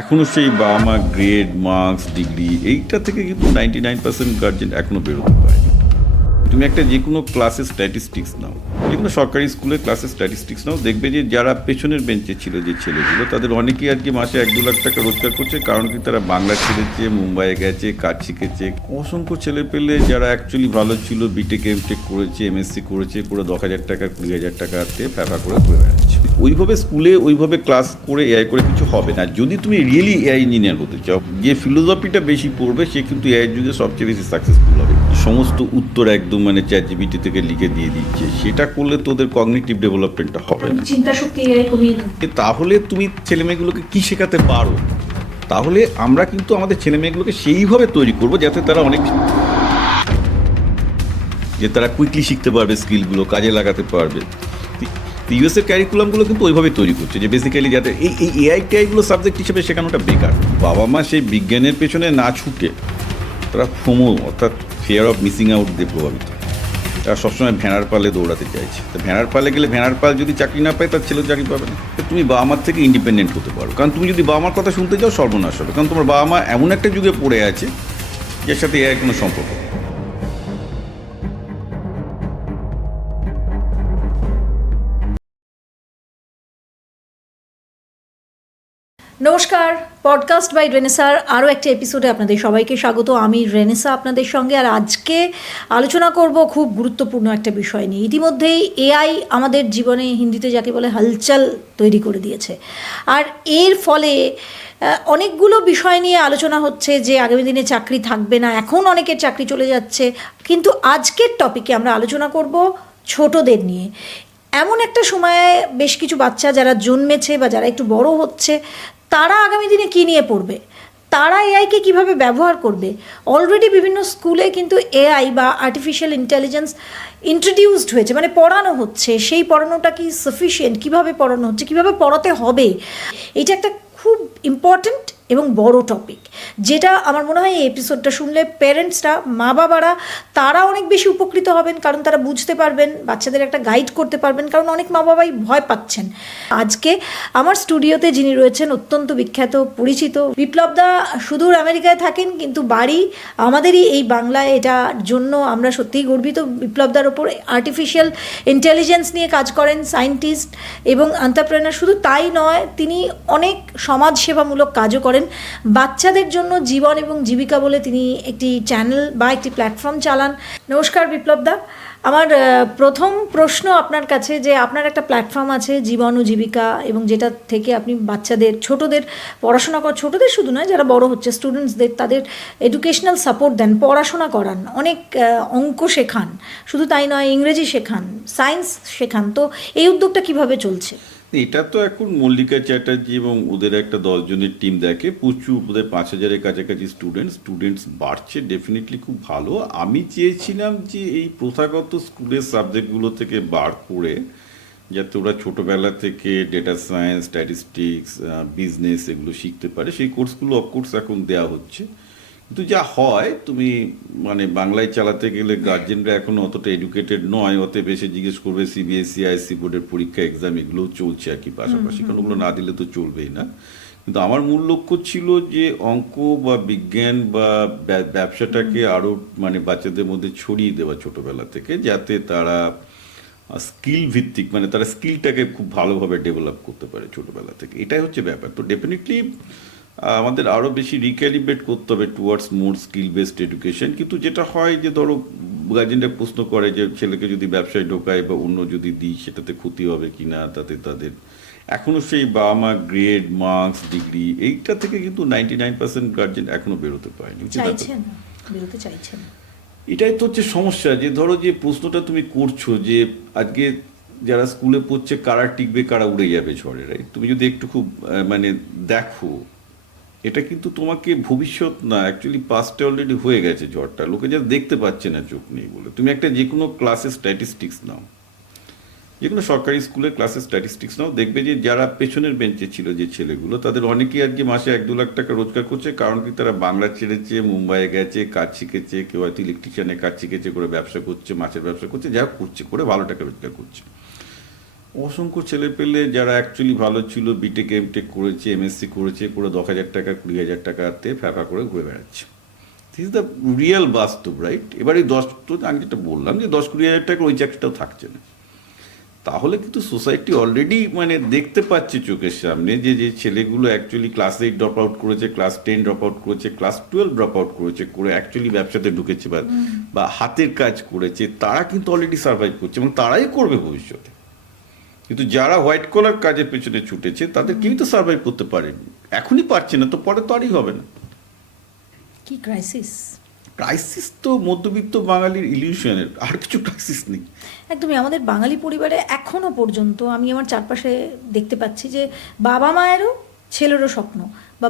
এখনও সেই বাবা মা গ্রেড মার্কস ডিগ্রি এইটা থেকে কিন্তু 99% গার্জেন এখনও বেরোতে পারেনি। তুমি একটা যে কোনো ক্লাসের স্ট্যাটিস্টিক্স নাও, যে কোনো সরকারি স্কুলের ক্লাসের স্ট্যাটিস্টিক্স নাও, দেখবে যে যারা পেছনের বেঞ্চে ছিল যে ছেলেগুলো তাদের অনেকেই আর কি মাসে 1-2 লাখ টাকা রোজগার করছে, কারণ কি তারা বাংলা ছেড়েছে, মুম্বাইয়ে গেছে, কাজ শিখেছে। অসংখ্য ছেলে পেলে যারা অ্যাকচুয়ালি ভালো ছিল, বিটেক এমটেক করেছে, এমএসসি করেছে, পুরো 10,000 টাকা 20,000 টাকাতে ফ্যাফা করে ঘুরে বেড়াচ্ছে। ওইভাবে স্কুলে ওইভাবে ক্লাস করে এআই করে কিছু হবে না। যদি তুমি রিয়েলি এআই ইঞ্জিনিয়ার হতে চাও, যে ফিলোসফিটা বেশি পড়বে সে কিন্তু এআই যুগে সবচেয়ে বেশি সাকসেসফুল হবে। সমস্ত উত্তর একদম মানে চ্যাটজিপিটি থেকে লিখে দিয়ে দিচ্ছে, সেটা করলে তোদের কগনিটিভ ডেভেলপমেন্টটা হবে না। চিন্তা শক্তি কমিয়ে দেবে। তাহলে তুমি ছেলেমেয়েগুলোকে কি শেখাতে পারো? তাহলে আমরা কিন্তু আমাদের ছেলেমেয়েগুলোকে সেইভাবে তৈরি করবো যাতে তারা তারা কুইকলি শিখতে পারবে, স্কিলগুলো কাজে লাগাতে পারবে। ইউএসএর ক্যারিকুলামগুলো কিন্তু ওইভাবে তৈরি করছে যে বেসিক্যালি যাতে এই এআই টিআইগুলো সাবজেক্ট হিসেবে শেখানোটা বেকার। বাবা মা সেই বিজ্ঞানের পেছনে না ছুটে তারা ফোমো অর্থাৎ ফিয়ার অফ মিসিং আউট দিয়ে প্রভাবিত। তারা সবসময় ভেড়ার পালে দৌড়াতে চাইছে। তো ভেড়ার পালে গেলে ভেড়ার পাল যদি চাকরি না পায় তার ছেলেও চাকরি পাবে না। তুমি বাবা মার থেকে ইন্ডিপেন্ডেন্ট হতে পারো, কারণ তুমি যদি বাবা মার কথা শুনতে যাও সর্বনাশ হবে, কারণ তোমার বাবা মা এমন একটা যুগে পড়ে আছে যার সাথে এর কোনো সম্পর্ক নেই। নমস্কার, পডকাস্ট বাই রেনেসার আরও একটা এপিসোডে আপনাদের সবাইকে স্বাগত। আমি রেনেসা আপনাদের সঙ্গে, আর আজকে আলোচনা করব খুব গুরুত্বপূর্ণ একটা বিষয় নিয়ে। ইতিমধ্যেই এআই আমাদের জীবনে, হিন্দিতে যাকে বলে, হালচাল তৈরি করে দিয়েছে। আর এর ফলে অনেকগুলো বিষয় নিয়ে আলোচনা হচ্ছে যে আগামী দিনে চাকরি থাকবে না, এখন অনেকের চাকরি চলে যাচ্ছে। কিন্তু আজকের টপিকে আমরা আলোচনা করব ছোটদের নিয়ে। এমন একটা সময়ে বেশ কিছু বাচ্চা যারা জন্মেছে বা যারা একটু বড় হচ্ছে, তারা আগামী দিনে কী নিয়ে পড়বে, তারা এআইকে কীভাবে ব্যবহার করবে। অলরেডি বিভিন্ন স্কুলে কিন্তু এআই বা আর্টিফিশিয়াল ইন্টেলিজেন্স ইন্ট্রোডিউসড হয়েছে, মানে পড়ানো হচ্ছে। সেই পড়ানোটা কি সাফিশিয়েন্ট, কীভাবে পড়ানো হচ্ছে, কীভাবে পড়াতে হবে, এটা একটা খুব ইম্পর্ট্যান্ট এবং বড় টপিক, যেটা আমার মনে হয় এই এপিসোডটা শুনলে প্যারেন্টসরা, মা বাবারা, তারা অনেক বেশি উপকৃত হবেন, কারণ তারা বুঝতে পারবেন, বাচ্চাদের একটা গাইড করতে পারবেন, কারণ অনেক মা বাবাই ভয় পাচ্ছেন। আজকে আমার স্টুডিওতে যিনি রয়েছেন, অত্যন্ত বিখ্যাত পরিচিত বিপ্লবদা। সুদূর আমেরিকায় থাকেন কিন্তু বাড়ি আমাদেরই এই বাংলায়। এটার জন্য আমরা সত্যিই গর্বিত। বিপ্লবদার ওপর আর্টিফিশিয়াল ইন্টেলিজেন্স নিয়ে কাজ করেন, সায়েন্টিস্ট এবং এন্টারপ্রেনার। শুধু তাই নয়, তিনি অনেক সমাজসেবামূলক কাজও করেন। বাচ্চাদের জন্য জীবন এবং জীবিকা বলে তিনি একটি চ্যানেল বা একটি প্ল্যাটফর্ম চালান। নমস্কার বিপ্লবদা। আমার প্রথম প্রশ্ন আপনার কাছে, যে আপনার একটা প্ল্যাটফর্ম আছে জীবন ও জীবিকা, এবং যেটা থেকে আপনি বাচ্চাদের, ছোটদের পড়াশোনা ছোটদের শুধু নয়, যারা বড় হচ্ছে স্টুডেন্টসদের, তাদের এডুকেশনাল সাপোর্ট দেন, পড়াশোনা করান, অনেক অঙ্ক শেখান, শুধু তাই নয় ইংরেজি শেখান, সায়েন্স শেখান। তো এই উদ্যোগটা কিভাবে চলছে? এটা তো এখন মল্লিকা চ্যাটার্জি এবং ওদের একটা 10 জনের টিম দেখে, প্রচুর ওদের 5,000-এর কাছাকাছি স্টুডেন্টস বাড়ছে, ডেফিনেটলি খুব ভালো। আমি চেয়েছিলাম যে এই প্রথাগত স্কুলের সাবজেক্টগুলো থেকে বার করে যাতে ওরা ছোটোবেলা থেকে ডেটা সায়েন্স, স্ট্যাটিস্টিক্স, বিজনেস এগুলো শিখতে পারে, সেই কোর্সগুলো অফকোর্স এখন দেওয়া হচ্ছে। কিন্তু যা হয়, তুমি মানে বাংলায় চালাতে গেলে গার্জেনরা এখনও অতটা এডুকেটেড নয়, অতএব এসে জিজ্ঞেস করবে সিবিএসসি আইএসসি বোর্ডের পরীক্ষা এক্সাম এগুলোও চলছে আর কি পাশাপাশি, কারণ ওগুলো না দিলে তো চলবেই না। কিন্তু আমার মূল লক্ষ্য ছিল যে অঙ্ক বা বিজ্ঞান বা ব্যবসাটাকে আরও মানে বাচ্চাদের মধ্যে ছড়িয়ে দেওয়া ছোটোবেলা থেকে, যাতে তারা স্কিল ভিত্তিক, মানে তারা স্কিলটাকে খুব ভালোভাবে ডেভেলপ করতে পারে ছোটোবেলা থেকে। এটাই হচ্ছে ব্যাপার। তো ডেফিনেটলি আমাদের আরও বেশি রিক্যালিব্রেট করতে হবে টুয়ার্ডস মোর স্কিল বেসড এডুকেশন। কিন্তু যেটা হয় যে ধরো গার্জেনরা প্রশ্ন করে যে ছেলেকে যদি ব্যবসায় ঢোকায় বা অন্য যদি দিই সেটাতে ক্ষতি হবে কি না, তাতে তাদের এখনও সেই বাবা মা গ্রেড মার্কস ডিগ্রি এইটা থেকে কিন্তু 99% গার্জেন এখনও বেরোতে পারেনি। বেরোতে চাইছেন। এটাই তো হচ্ছে সমস্যা, যে ধরো যে প্রশ্নটা তুমি করছো যে আজকে যারা স্কুলে পড়ছে কারা টিকবে কারা উড়ে যাবে ঝড়ে, রাইট? তুমি যদি একটু খুব মানে দেখো, এটা কিন্তু তোমাকে ভবিষ্যৎ না, অ্যাকচুয়ালি পাস্টে অলরেডি হয়ে গেছে ঝড়টা, লোকে যা দেখতে পাচ্ছে না চোখ নেই বলে। তুমি একটা যে কোনো ক্লাসের স্ট্যাটিস্টিক্স নাও, যে কোনো সরকারি স্কুলের ক্লাসের স্ট্যাটিস্টিক্স নাও, দেখবে যে যারা পেছনের বেঞ্চে ছিল যে ছেলেগুলো তাদের অনেকেই আর কি মাসে 1-2 লাখ টাকা রোজগার করছে, কারণ কি তারা বাংলা ছেড়েছে, মুম্বাইয়ে গেছে, কাজ শিখেছে, কেউ হয়তো ইলেকট্রিশিয়ানের কাজ শিখেছে, করে ব্যবসা করছে, মাছের ব্যবসা করছে, যা করছে করে ভালো টাকা রোজগার করছে। অসংখ্য ছেলে পেলে যারা অ্যাকচুয়ালি ভালো ছিল, বিটেক এমটেক করেছে, এমএসসি করেছে, করে 10,000 টাকা 20,000 টাকাতে ফ্যাফা করে ঘুরে বেড়াচ্ছে। দিস ইজ দ্য রিয়েল বাস্তব, রাইট? এবার এই 10, তো আমি যেটা বললাম যে 10-20,000 টাকা ওই চাকরিটাও থাকছে না, তাহলে কিন্তু সোসাইটি অলরেডি মানে দেখতে পাচ্ছে চোখের সামনে যে যে ছেলেগুলো অ্যাকচুয়ালি ক্লাস 8 ড্রপ আউট করেছে, ক্লাস 10 ড্রপ আউট করেছে, ক্লাস 12 ড্রপ আউট করেছে, করে অ্যাকচুয়ালি ব্যবসাতে ঢুকেছে বা হাতের কাজ করেছে, তারা কিন্তু অলরেডি সার্ভাইভ করছে এবং তারাই করবে ভবিষ্যতে। কিন্তু যারা হোয়াইট কলার কাজের পেছনে ছুটেছে তাদের কেউ তো সার্ভাইভ করতে পারেনি, এখনই পারছে না, তো পরে তো আরই হবে না। কি ক্রাইসিস! ক্রাইসিস তো মধ্যবিত্ত বাঙালির ইলিউশনের, আর কিছু ক্রাইসিস নেই। একদমই আমাদের বাঙালি পরিবারে এখনও পর্যন্ত আমি আমার চারপাশে দেখতে পাচ্ছি যে বাবা মায়েরও ছেলেরও স্বপ্ন বা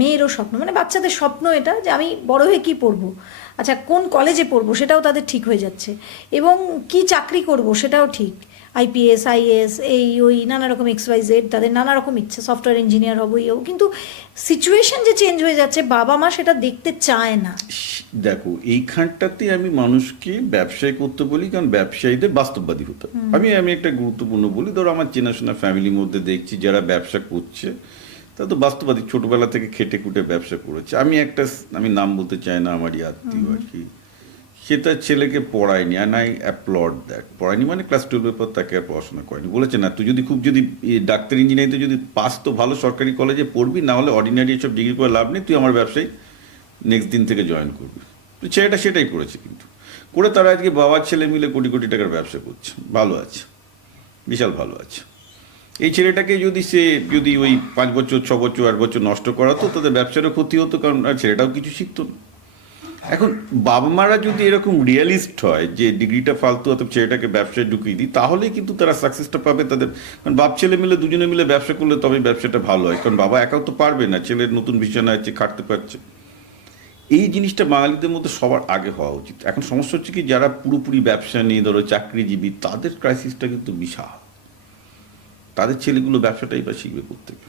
মেয়েরও স্বপ্ন, মানে বাচ্চাদের স্বপ্ন এটা যে আমি বড় হয়ে কী পড়বো, আচ্ছা কোন কলেজে পড়বো সেটাও তাদের ঠিক হয়ে যাচ্ছে, এবং কি চাকরি করব সেটাও ঠিক, আইপিএস আইএস এই ওই নানা রকম XYZ, তাদের নানা রকম ইচ্ছে, সফটওয়্যার ইঞ্জিনিয়ার হবো এও, কিন্তু সিচুয়েশন যে চেঞ্জ হয়ে যাচ্ছে বাবা মা সেটা দেখতে চায় না। দেখো এইখানটাতে আমি মানুষকে ব্যবসায় করতে বলি, কারণ ব্যবসায়ীদের বাস্তববাদী হতে হবে। আমি একটা গুরুত্বপূর্ণ বলি, ধরো আমার চেনাশোনা ফ্যামিলির মধ্যে দেখছি যারা ব্যবসা করছে তারা তো বাস্তববাদী, ছোটবেলা থেকে খেটে খুঁটে ব্যবসা করেছে। আমি নাম বলতে চাই না, আমারই আত্মীয় আর কি, সে তার ছেলেকে পড়ায়নি, অ্যান্ড আই অ্যাপ্লড দ্যাট। পড়ায়নি মানে ক্লাস 12 পর তাকে আর পড়াশোনা করেনি, বলেছে না তুই যদি ডাক্তার ইঞ্জিনিয়ারিংতে যদি পাস তো ভালো সরকারি কলেজে পড়বি, না হলে অর্ডিনারি এসব ডিগ্রি করে লাভ নেই, তুই আমার ব্যবসায় নেক্সট দিন থেকে জয়েন করবি। তো ছেলেটা সেটাই করেছে, কিন্তু করে তারা আজকে বাবার ছেলে মিলে কোটি কোটি টাকার ব্যবসা করছে, ভালো আছে, বিশাল ভালো আছে। এই ছেলেটাকে যদি ওই 5 বছর 6 বছর 8 বছর নষ্ট করাতো, তাদের ব্যবসারও ক্ষতি হতো, কারণ আর ছেলেটাও কিছু শিখতো না। এখন বাবা মারা যদি এরকম রিয়েলিস্ট হয় যে ডিগ্রিটা ফালতু, অত ছেলেটাকে ব্যবসায় ঢুকিয়ে দিই, তাহলেই কিন্তু তারা সাকসেসটা পাবে তাদের। কারণ বাপ ছেলে মিলে দুজনে মিলে ব্যবসা করলে তবেই ব্যবসাটা ভালো হয়, কারণ বাবা একাও তো পারবে না, ছেলের নতুন বিছানা আছে, খাটতে পারছে। এই জিনিসটা বাঙালিদের মধ্যে সবার আগে হওয়া উচিত। এখন সমস্যা হচ্ছে কি, যারা পুরোপুরি ব্যবসা নিয়ে ধরো চাকরিজীবী, তাদের ক্রাইসিসটা কিন্তু বিশাল। তাদের ছেলেগুলো ব্যবসাটাই বা শিখবে প্রত্যেকে।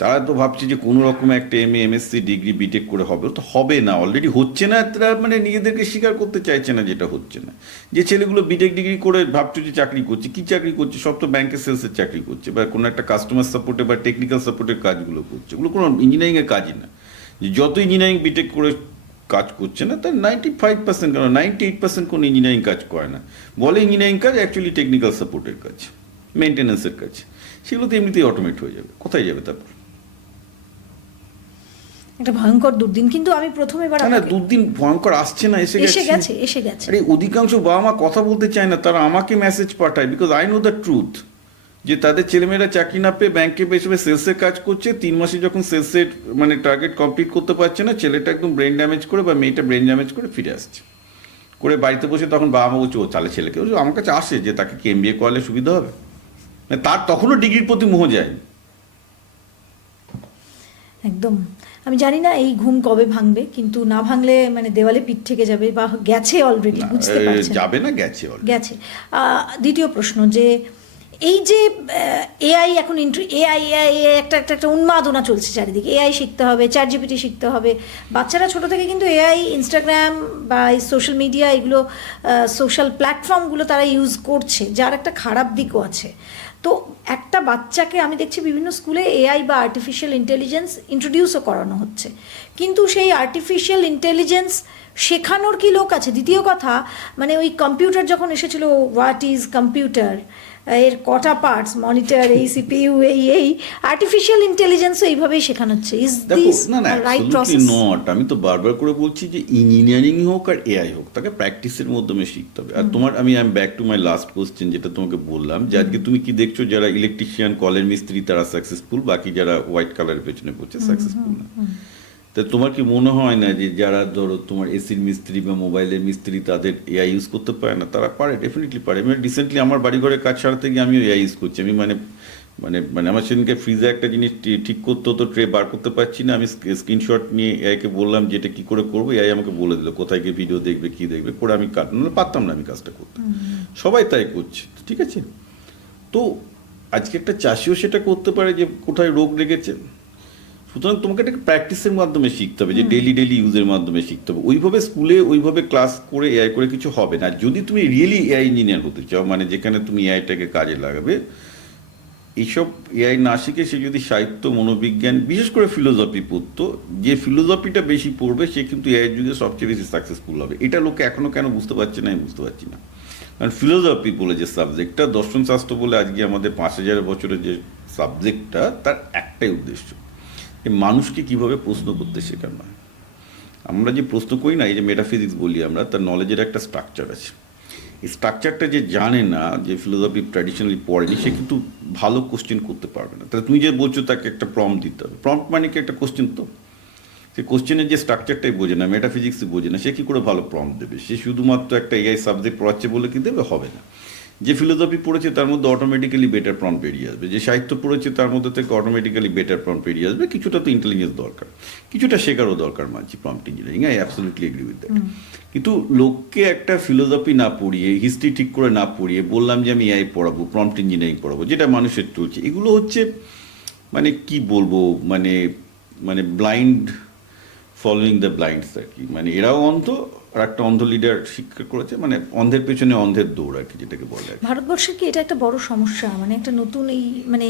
তারা তো ভাবছে যে কোনো রকম একটা এমএসসি ডিগ্রি বিটেক করে হবে, তো হবে না, অলরেডি হচ্ছে না। তারা মানে নিজেদেরকে স্বীকার করতে চাইছে না যেটা হচ্ছে না। যে ছেলেগুলো বিটেক ডিগ্রি করে ভাবছে যে চাকরি করছে, কি চাকরি করছে? সব তো ব্যাংকে সেলসের চাকরি করছে, বা কোনো একটা কাস্টমার সাপোর্টে বা টেকনিক্যাল সাপোর্টের কাজগুলো করছে। ওগুলো কোনো ইঞ্জিনিয়ারিংয়ের কাজই না। যে যত ইঞ্জিনিয়ারিং বিটেক করে কাজ করছে না, তার 95%, কারণ 98% কোনো ইঞ্জিনিয়ারিং কাজ করে না। বলে ইঞ্জিনিয়ারিং কাজ, অ্যাকচুয়ালি টেকনিক্যাল সাপোর্টের কাজ, মেনটেন্যান্সের কাজ। সেগুলো তো এমনিতেই অটোমেট হয়ে যাবে, কোথায় যাবে তারপর? একটা ভয়ঙ্কর দুর্দিন, কিন্তু আমি প্রথমে না দুর্দিন ভয়ঙ্কর আসছে না, এসে গেছে। আরে অধিকাংশ বাবা মা কথা বলতে চায় না, তারা আমাকে মেসেজ পাঠায়, because I know the truth, যে তাদের ছেলেমেয়েরা চাকরি না পেয়ে ব্যাংকে বেসবে সেলসের কাজ করছে। 3 মাসে যখন সেলসের মানে টার্গেট কমপ্লিট করতে পারছে না, ছেলেটা একদম ব্রেন ড্যামেজ করে বা মেয়েটা ব্রেন ড্যামেজ করে ফিরে আসছে। করে বাড়িতে বসে তখন বাবা মা বলছে, ও তাহলে ছেলেকে আমার কাছে আসে যে তাকে কি MBA করালে সুবিধা হবে? তার তখনও ডিগ্রির প্রতি মোহ যায়। একদম। আমি জানি না এই ঘুম কবে ভাঙবে, কিন্তু না ভাঙলে মানে দেওয়ালে পিঠ থেকে যাবে, বা গেছে অলরেডি, বুঝতে পারছেন? যাবে না, গেছে। দ্বিতীয় প্রশ্ন, যে এই যে এআই এখন এআই একটা উন্মাদনা চলছে চারিদিকে, এআই শিখতে হবে, ChatGPT শিখতে হবে। বাচ্চারা ছোট থেকে কিন্তু এআই, ইনস্টাগ্রাম বা এই সোশ্যাল মিডিয়া, এগুলো সোশ্যাল প্ল্যাটফর্মগুলো তারা ইউজ করছে, যার একটা খারাপ দিকও আছে। তো একটা বাচ্চাকে আমি দেখছি বিভিন্ন স্কুলে এআই বা আর্টিফিশিয়াল ইন্টেলিজেন্স ইন্ট্রোডিউসও করানো হচ্ছে, কিন্তু সেই আর্টিফিশিয়াল ইন্টেলিজেন্স শেখানোর কি লোক আছে? দ্বিতীয় কথা, মানে ওই কম্পিউটার যখন এসেছিল, হোয়াট ইজ কম্পিউটার, এর কটা পার্টস, মনিটর, এই CPU, এই আর্টিফিশিয়াল ইন্টেলিজেন্সও এইভাবেই শেখানো হচ্ছে। Is this right process? Not. আমি তো বারবার করে বলছি যে ইঞ্জিনিয়ারিং হোক আর এআই হোক, তাকে প্র্যাকটিসের মাধ্যমে শিখতে হবে। আর তোমার আমি back to my last question, যেটা তোমাকে বললাম, যে আজকে তুমি কি দেখছো যারা ইলেকট্রিশিয়ান, কলের মিস্ত্রি, তারা সাকসেসফুল, বাকি যারা হোয়াইট কালারের পেছনে পড়ছে সাকসেসফুল না। তা তোমার কি মনে হয় না যে যারা ধরো তোমার এসির মিস্ত্রি বা মোবাইলের মিস্ত্রি, তাদের এআই ইউজ করতে পারে না? তারা পারে, ডেফিনেটলি পারে। আমি রিসেন্টলি আমার বাড়ি ঘরের কাজ সারাতে গিয়ে আমিও এআই ইউজ করছি। আমি মানে মানে মানে আমার সেদিনকে ফ্রিজে একটা জিনিস ঠিক করতে হতো, ট্রে বার করতে পারছি না, আমি স্ক্রিনশট নিয়ে এআইকে বললাম যে এটা কী করে করবো, এআই আমাকে বলে দিল কোথায় গিয়ে ভিডিও দেখবে, কী দেখবে, করে আমি পারতাম না আমি কাজটা করতে। সবাই তাই করছে, ঠিক আছে? তো আজকে একটা চাষিও সেটা করতে পারে, যে কোথায় রোগ লেগেছে সুতরাং তোমাকে এটাকে প্র্যাকটিসের মাধ্যমে শিখতে হবে, যে ডেলি ইউজের মাধ্যমে শিখতে হবে। ওইভাবে স্কুলে ওইভাবে ক্লাস করে এআই করে কিছু হবে না। যদি তুমি রিয়েলি এআই ইঞ্জিনিয়ার হতে চাও, মানে যেখানে তুমি এআইটাকে কাজে লাগাবে, এইসব এআই না শিখে সে যদি সাহিত্য, মনোবিজ্ঞান, বিশেষ করে ফিলোসফি পড়তো, যে ফিলোসফিটা বেশি পড়বে সে কিন্তু এআই যুগে সবচেয়ে বেশি সাকসেসফুল হবে। এটা লোকে এখনো কেন বুঝতে পারছে না, আমি বুঝতে পারছি না। কারণ ফিলোসফি বলে যে সাবজেক্টটা, দর্শনশাস্ত্র বলে আজকে আমাদের 5000 বছরের যে সাবজেক্টটা, তার একটাই উদ্দেশ্য, যে মানুষকে কিভাবে প্রশ্ন করতে শেখানো হয়। আমরা যে প্রশ্ন করি না, এই যে মেটাফিজিক্স বলি আমরা, তার নলেজের একটা স্ট্রাকচার আছে। এই স্ট্রাকচারটা যে জানে না, যে ফিলোসফি ট্র্যাডিশনালি পড়েনি, সে কিন্তু ভালো কোশ্চেন করতে পারবে না। তাহলে তুমি যে বলছো তাকে একটা প্রম্পট দিতে হবে, প্রম্পট মানে কি একটা কোশ্চেন, তো সে কোশ্চেনের যে স্ট্রাকচারটাই বোঝে না, মেটাফিজিক্সই বোঝে না, সে কী করে ভালো প্রম্পট দেবে? সে শুধুমাত্র একটা এআই সাবজেক্ট পড়াচ্ছে বলে কি দেবে? হবে না। যে ফিলোসফি পড়েছে তার মধ্যে অটোমেটিক্যালি বেটার প্রম্পট বেরিয়ে আসবে, যে সাহিত্য পড়েছে তার মধ্যে থেকে অটোমেটিক্যালি বেটার প্রম্পট বেরিয়ে আসবে। কিছুটা তো ইন্টেলিজেন্স দরকার, কিছুটা শেখারও দরকার মানছি prompt engineering, I absolutely agree with that. কিন্তু লোককে একটা ফিলোসফি না পড়িয়ে, হিস্ট্রি ঠিক করে না পড়িয়ে বললাম যে আমি এআই পড়াবো, প্রম্পট ইঞ্জিনিয়ারিং পড়াবো, যেটা মানুষের চলছে, এগুলো হচ্ছে মানে কি বলবো, মানে মানে ব্লাইন্ড ফলোয়িং দ্য ব্লাইন্ডস আর কি। মানে এরাও অন্ধ, আর একটা অন্ধ লিডার শিক্ষা করেছে, মানে অন্ধের পেছনে অন্ধের দৌড় আর কি, যেটাকে বলে আর কি। ভারতবর্ষের কি এটা একটা বড় সমস্যা? মানে একটা নতুন এই মানে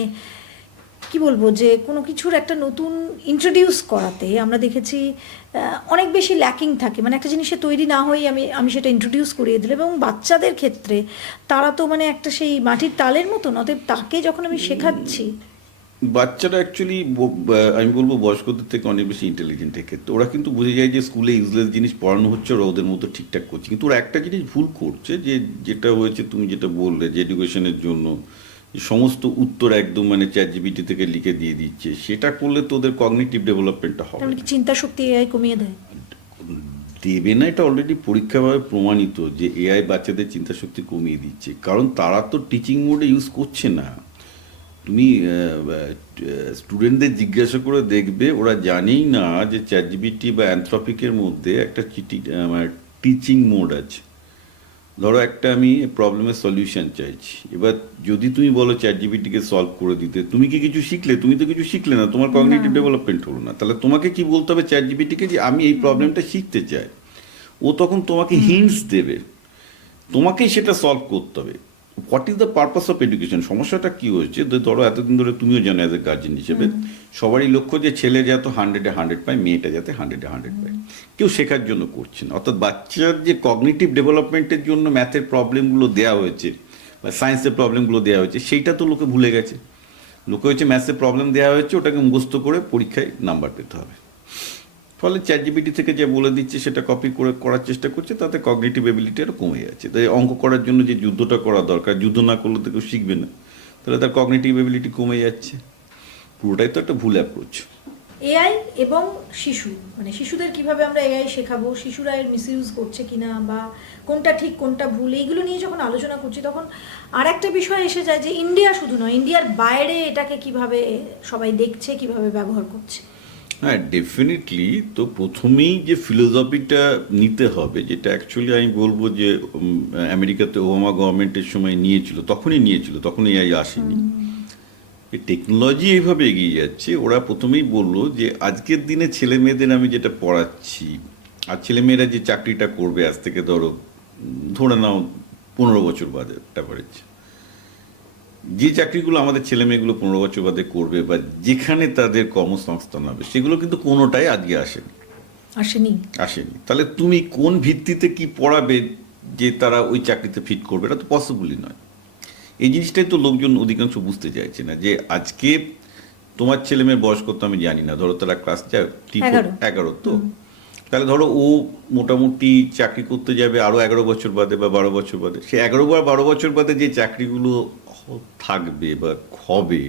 কি বলবো, যে কোনো কিছুর একটা নতুন ইন্ট্রোডিউস করাতে আমরা দেখেছি অনেক বেশি ল্যাকিং থাকে। মানে একটা জিনিসে তৈরি না হয়েই আমি সেটা ইন্ট্রোডিউস করিয়ে দিলাম, এবং বাচ্চাদের ক্ষেত্রে তারা তো মানে একটা সেই মাটির তালের মতন, অতএব তাকে যখন আমি শেখাচ্ছি, বাচ্চারা অ্যাকচুয়ালি আমি বলবো বয়স্কদের থেকে অনেক বেশি ইন্টেলিজেন্ট ক্ষেত্রে। ওরা কিন্তু বুঝে যায় যে স্কুলে ইউজলেস জিনিস পড়ানো হচ্ছে, ওরা ওদের মতো ঠিকঠাক করছে। কিন্তু ওরা একটা জিনিস ভুল করছে, যে যেটা হয়েছে তুমি যেটা বললে, যে এডুকেশনের জন্য সমস্ত উত্তর একদম মানে চ্যাটজিপিটি থেকে লিখে দিয়ে দিচ্ছে, সেটা করলে তো ওদের কগনিটিভ ডেভেলপমেন্টটা হবে তাহলে না। কি চিন্তা শক্তি এআই কমিয়ে দেয়? দেবে না, এটা অলরেডি পরীক্ষাভাবে প্রমাণিত যে এআই বাচ্চাদের চিন্তাশক্তি কমিয়ে দিচ্ছে, কারণ তারা তো টিচিং মোডে ইউজ করছে না। তুমি স্টুডেন্টদের জিজ্ঞাসা করে দেখবে, ওরা জানেই না যে চ্যাটজিপিটি বা অ্যানথ্রপিকের মধ্যে একটা টিচিং মোড আছে। ধরো একটা আমি প্রবলেমের সলিউশন চাইছি, এবার যদি তুমি বলো চ্যাটজিপিটিকে সলভ করে দিতে, তুমি কি কিছু শিখলে? তুমি তো কিছু শিখলে না, তোমার কগনিটিভ ডেভেলপমেন্ট হলো না। তাহলে তোমাকে কি বলতে হবে চ্যাটজিপিটিকে, যে আমি এই প্রবলেমটা শিখতে চাই। ও তখন তোমাকে হিন্টস দেবে, তোমাকেই সেটা সলভ করতে হবে। What is the purpose of education? সমস্যাটা কি হয়েছে, ধরো এতদিন ধরে তুমিও জানো অ্যাজ এ গার্জেন হিসেবে, সবারই লক্ষ্য যে ছেলে যাতে 100-এ 100 পায়, মেয়েটা যাতে 100-এ 100 পায়। কেউ শেখার জন্য করছে না। অর্থাৎ বাচ্চার যে কগনিটিভ ডেভেলপমেন্টের জন্য ম্যাথের প্রবলেমগুলো দেওয়া হয়েছে বা সায়েন্সের প্রবলেমগুলো দেওয়া হয়েছে, সেইটা তো লোকে ভুলে গেছে। লোকে হচ্ছে ম্যাথসের প্রবলেম দেওয়া হয়েছে, ওটাকে মুখস্থ করে পরীক্ষায় নাম্বার পেতে হবে। ফলে চ্যাটজিপিটি থেকে যে বলে দিচ্ছে সেটা কপি করে করার চেষ্টা করছে, তাতে কগনিটিভ এবিলিটি আরও কমে যাচ্ছে। তাই অঙ্ক করার জন্য যে যুদ্ধটা করা দরকার, যুদ্ধ না করলে তো কেউ শিখবে না, তাহলে তার কগনিটিভ এবিলিটি কমে যাচ্ছে। পুরোটাই তো একটা ভুল অ্যাপ্রোচ। এআই এবং শিশু, মানে শিশুদের কিভাবে আমরা এআই শেখাবো, শিশুরা এর মিসইউজ করছে কিনা, বা কোনটা ঠিক কোনটা ভুল, এইগুলো নিয়ে যখন আলোচনা করছি, তখন আর একটা বিষয় এসে যায় যে ইন্ডিয়া শুধু নয়, ইন্ডিয়ার বাইরে এটাকে কিভাবে সবাই দেখছে, কিভাবে ব্যবহার করছে। হ্যাঁ, ডেফিনেটলি। তো প্রথমেই যে ফিলোসফিটা নিতে হবে, যেটা অ্যাকচুয়ালি আমি বলবো যে আমেরিকাতে ওবামা গভর্নমেন্টের সময় নিয়েছিল, তখন এআই আসেনি। এই টেকনোলজি এইভাবে এগিয়ে যাচ্ছে, ওরা প্রথমেই বললো যে আজকের দিনে ছেলে মেয়েদের আমি যেটা পড়াচ্ছি, আর ছেলেমেয়েরা যে চাকরিটা করবে আজ থেকে ধরে নাও 15 বছর বাদে, অ্যাভারেজ যে চাকরিগুলো আমাদের ছেলে মেয়েগুলো 15 বছর বাদে করবে, বা যেখানে তাদের কর্মসংস্থান হবে, সেগুলো কিন্তু কোনোটাই আজকে আসেনি। তাহলে তুমি কোন ভিত্তিতে কি পড়াবে যে তারা ওই চাকরিতে ফিট করবে? এটা তো পসিবলই নয়। এই জিনিসটাই তো লোকজন অধিকাংশ বুঝতে চাইছে না, যে আজকে তোমার ছেলে মেয়ের বয়স কত আমি জানি না, ধরো তারা ক্লাস 11, তো তাহলে ধরো ও মোটামুটি চাকরি করতে যাবে আরও 11 বছর বাদে বা 12 বছর বাদে। সে 11 বা 12 বছর বাদে যে চাকরিগুলো থাকবে বা হবে,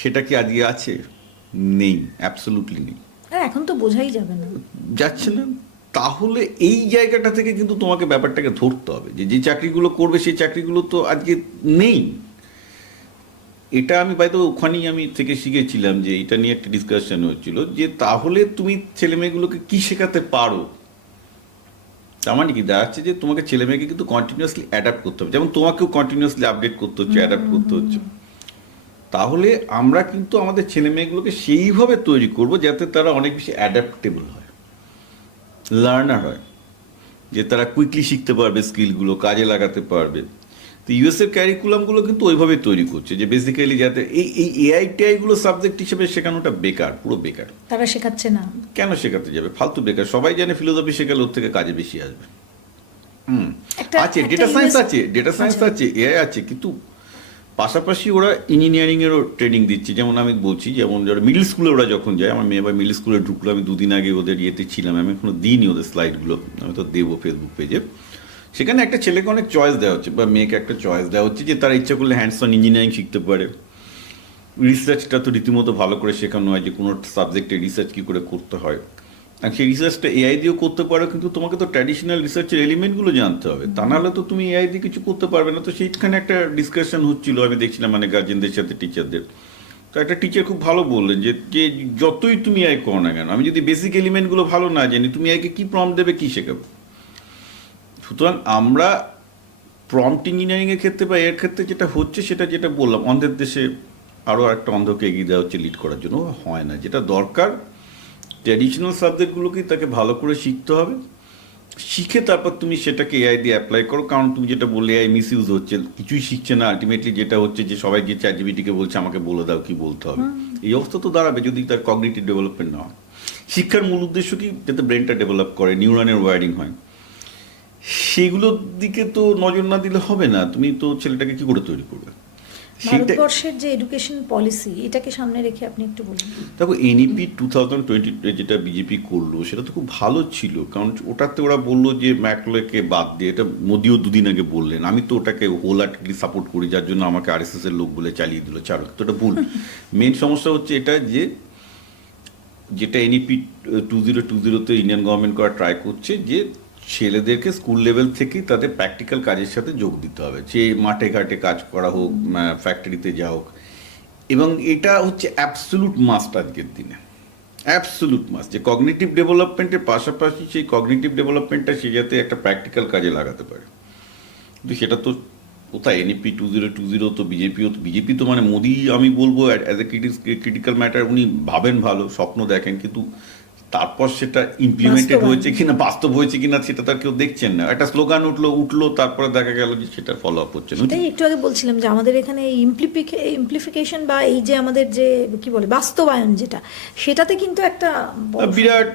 সেটা কি আজকে আছে? নেই, অ্যাবসলুটলি নেই। এখন তো বোঝাই যাচ্ছে না। তাহলে এই জায়গাটা থেকে কিন্তু তোমাকে ব্যাপারটাকে ধরতে হবে, যে যে চাকরিগুলো করবে সেই চাকরিগুলো তো আজকে নেই। এটা আমি বাইতো ওখানেই আমি থেকে শিখেছিলাম, যে এটা নিয়ে একটা ডিসকাশন হচ্ছিল, যে তাহলে তুমি ছেলে মেয়েগুলোকে কী শেখাতে পারো। তার মানে কি দাঁড়াচ্ছে, যে তোমাকে ছেলে মেয়েকে কিন্তু কন্টিনিউয়াসলি অ্যাডাপ্ট করতে হবে, যেমন তোমাকেও কন্টিনিউয়াসলি আপডেট করতে হচ্ছে, অ্যাডাপ্ট করতে হচ্ছে। তাহলে আমরা কিন্তু আমাদের ছেলে মেয়েগুলোকে সেইভাবে তৈরি করব যাতে তারা অনেক বেশি অ্যাডাপ্টেবল হয়, লার্নার হয়, যে তারা কুইকলি শিখতে পারবে, স্কিলগুলো কাজে লাগাতে পারবে। তো ইউএসের ক্যারিকুলামগুলো কিন্তু ওইভাবে তৈরি করছে যে বেসিক্যালি যাতে এই এআই টিআইগুলো সাবজেক্ট হিসেবে শেখানোটা বেকার, পুরো বেকার। তারা শেখাচ্ছে না। কেন শেখাতে যাবে? ফালতু বেকার। সবাই জানে ফিলোসফি শেখালে ওর থেকে কাজে বেশি আসবে। আছে ডেটা সায়েন্স আছে, ডেটা সায়েন্স আছে, এআই আছে, কিন্তু পাশাপাশি ওরা ইঞ্জিনিয়ারিংয়েরও ট্রেনিং দিচ্ছে। যেমন আমি বলছি, যেমন যারা মিডল স্কুলে ওরা যখন যায়, আমার মেয়ে বা মিডল স্কুলে ঢুকলো, আমি দুদিন আগে ওদের ইয়েতে ছিলাম, আমি এখনো দিইনি ওদের স্লাইডগুলো, আমি তো দেবো ফেসবুক পেজে। সেখানে একটা ছেলেকে অনেক চয়েস দেওয়া হচ্ছে, বা মেয়েকে একটা চয়েস দেওয়া হচ্ছে যে তারা ইচ্ছা করলে হ্যান্ডস অন ইঞ্জিনিয়ারিং শিখতে পারে। রিসার্চটা তো রীতিমতো ভালো করে শেখানো হয় যে কোনো সাবজেক্টে রিসার্চ কী করে করতে হয়, আর সেই রিসার্চটা এআই দিয়েও করতে পারো, কিন্তু তোমাকে তো ট্র্যাডিশনাল রিসার্চের এলিমেন্টগুলো জানতে হবে, তা নাহলে তো তুমি এআই দিয়ে কিছু করতে পারবে না। তো সেইখানে একটা ডিসকাশন হচ্ছিল, আমি দেখছিলাম মানে গার্জেনদের সাথে টিচারদের। তো একটা টিচার খুব ভালো বললেন যে যে যতই তুমি এআই করো না কেন, আমি যদি বেসিক এলিমেন্টগুলো ভালো না জানি, তুমি এআইকে কী প্রম্পট দেবে, কী শেখাবো? সুতরাং আমরা প্রম্পট ইঞ্জিনিয়ারিংয়ের ক্ষেত্রে বা এর ক্ষেত্রে যেটা হচ্ছে, সেটা যেটা বললাম, অন্ধের দেশে আরও একটা অন্ধকে এগিয়ে দেওয়া হচ্ছে লিড করার জন্য, হয় না। যেটা দরকার, ট্র্যাডিশনাল সাবজেক্টগুলোকেই তাকে ভালো করে শিখতে হবে, শিখে তারপর তুমি সেটাকে এআই দিয়ে অ্যাপ্লাই করো। কারণ তুমি যেটা বললে এআই মিস ইউজ হচ্ছে, কিছুই শিখছে না, আলটিমেটলি যেটা হচ্ছে যে সবাই গিয়ে চ্যাটজিপিটিকে বলছে আমাকে বলে দাও কি বলতে হবে। এই অবস্থা তো দাঁড়াবে যদি তার কগনিটিভ ডেভেলপমেন্ট না হয়। শিক্ষার মূল উদ্দেশ্য কি? যাতে ব্রেনটা ডেভেলপ করে, নিউরনের ওয়ারিং হয়। সেগুলোর দিকে তো নজর না দিলে হবে না। তুমি তো ছেলেটাকে কি করে তৈরি করবে? ভারতবর্ষের যে এডুকেশন পলিসি, এটাকে সামনে রেখে আপনি একটু বলুন। দেখো, এনইপি 2020 যেটা বিজেপি করলো সেটা তো খুব ভালো ছিল, কারণ ওটাতে ওরা বললো যে ম্যাকলেকে বাদ দিয়ে, এটা মোদিও দুদিন আগে বললেন, আমি তো ওটাকে হোলহার্টেডলি সাপোর্ট করি, যার জন্য আমাকে আরএসএস এর লোক বলে চালিয়ে দিল, ছাড়ো, তো এটা ভুল। মেন সমস্যা হচ্ছে এটা যে যেটা এনইপি 2020-তে ইন্ডিয়ান গভর্নমেন্ট করা ট্রাই করছে, যে ছেলেদেরকে স্কুল লেভেল থেকেই তাদের প্র্যাকটিক্যাল কাজের সাথে যোগ দিতে হবে, যে মাঠে ঘাটে কাজ করা হোক, ফ্যাক্টরিতে যা হোক। এবং এটা হচ্ছে অ্যাবসলুট মাস্ট আজকের দিনে, অ্যাবসলুট মাস্ট, যে কগনিটিভ ডেভেলপমেন্টের পাশাপাশি সেই কগনিটিভ ডেভেলপমেন্টটা সে যাতে একটা প্র্যাকটিক্যাল কাজে লাগাতে পারে। কিন্তু সেটা তো কোথায়? এনইপি 2020 তো বিজেপি তো মানে মোদি, আমি বলবো অ্যাজ এ ক্রিটিক্যাল ম্যাটার উনি ভাবেন ভালো, স্বপ্ন দেখেন, কিন্তু তারপর সেটা ইমপ্লিমেন্টেড হয়েছে কিনা, বাস্তব হয়েছে কিনা, সেটা তার কেউ দেখছেন না। একটা স্লোগান উঠলো, তারপরে দেখা গেল যে সেটা ফলো আপ হচ্ছে না। তাই একটু আগে বলছিলাম যে আমাদের এখানে ইমপ্লিফিকেশন বা এই যে আমাদের যে কি বলে বাস্তবায়ন, যেটা সেটাতে কিন্তু একটা বিরাট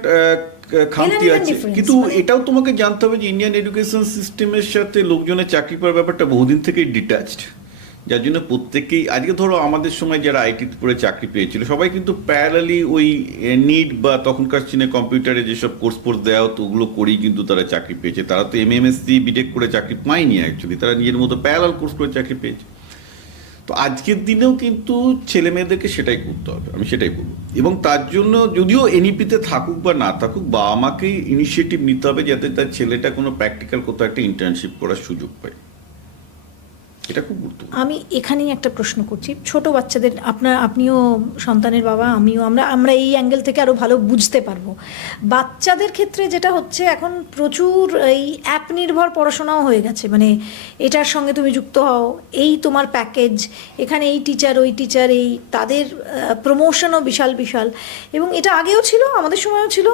খামতি আছে। difference, কিন্তু এটাও তোমাকে জানতে হবে যে ইন্ডিয়ান এডুকেশন সিস্টেমের সাথে লোকজনের চাকরি পাওয়ার ব্যাপারটা বহুদিন থেকেই ডিট্যাচড, যার জন্য প্রত্যেকেই, আজকে ধরো আমাদের সময় যারা আইটি পড়ে চাকরি পেয়েছিল, সবাই কিন্তু প্যারালালি ওই নিট বা তখনকার চীনে কম্পিউটারে যেসব কোর্স দেওয়া হতো ওগুলো করেই কিন্তু তারা চাকরি পেয়েছে। তারা তো এমএমএসসি বিটেক করে চাকরি পায়নি, অ্যাকচুয়ালি তারা নিজের মতো প্যারালাল কোর্স করে চাকরি পেয়েছে। তো আজকের দিনেও কিন্তু ছেলে মেয়েদেরকে সেটাই করতে হবে, আমি সেটাই বলবো। এবং তার জন্য যদিও এনইপিতে থাকুক বা না থাকুক, বাবা মাকেই ইনিশিয়েটিভ নিতে হবে যাতে তার ছেলেটা কোনো প্র্যাকটিক্যাল কোথাও একটা ইন্টার্নশিপ করার সুযোগ পায়। এটা খুব গুরুত্বপূর্ণ। আমি এখানেই একটা প্রশ্ন করছি, ছোট বাচ্চাদের, আপনিও সন্তানের বাবা, আমিও, আমরা এই অ্যাঙ্গেল থেকে আরও ভালো বুঝতে পারবো। বাচ্চাদের ক্ষেত্রে যেটা হচ্ছে এখন, প্রচুর এই অ্যাপ নির্ভর পড়াশোনাও হয়ে গেছে, মানে এটার সঙ্গে তুমি যুক্ত হও, এই তোমার প্যাকেজ, এখানে এই টিচার ওই টিচার, এই তাদের প্রমোশনও বিশাল বিশাল। এবং এটা আগেও ছিল, আমাদের সময়ও ছিল,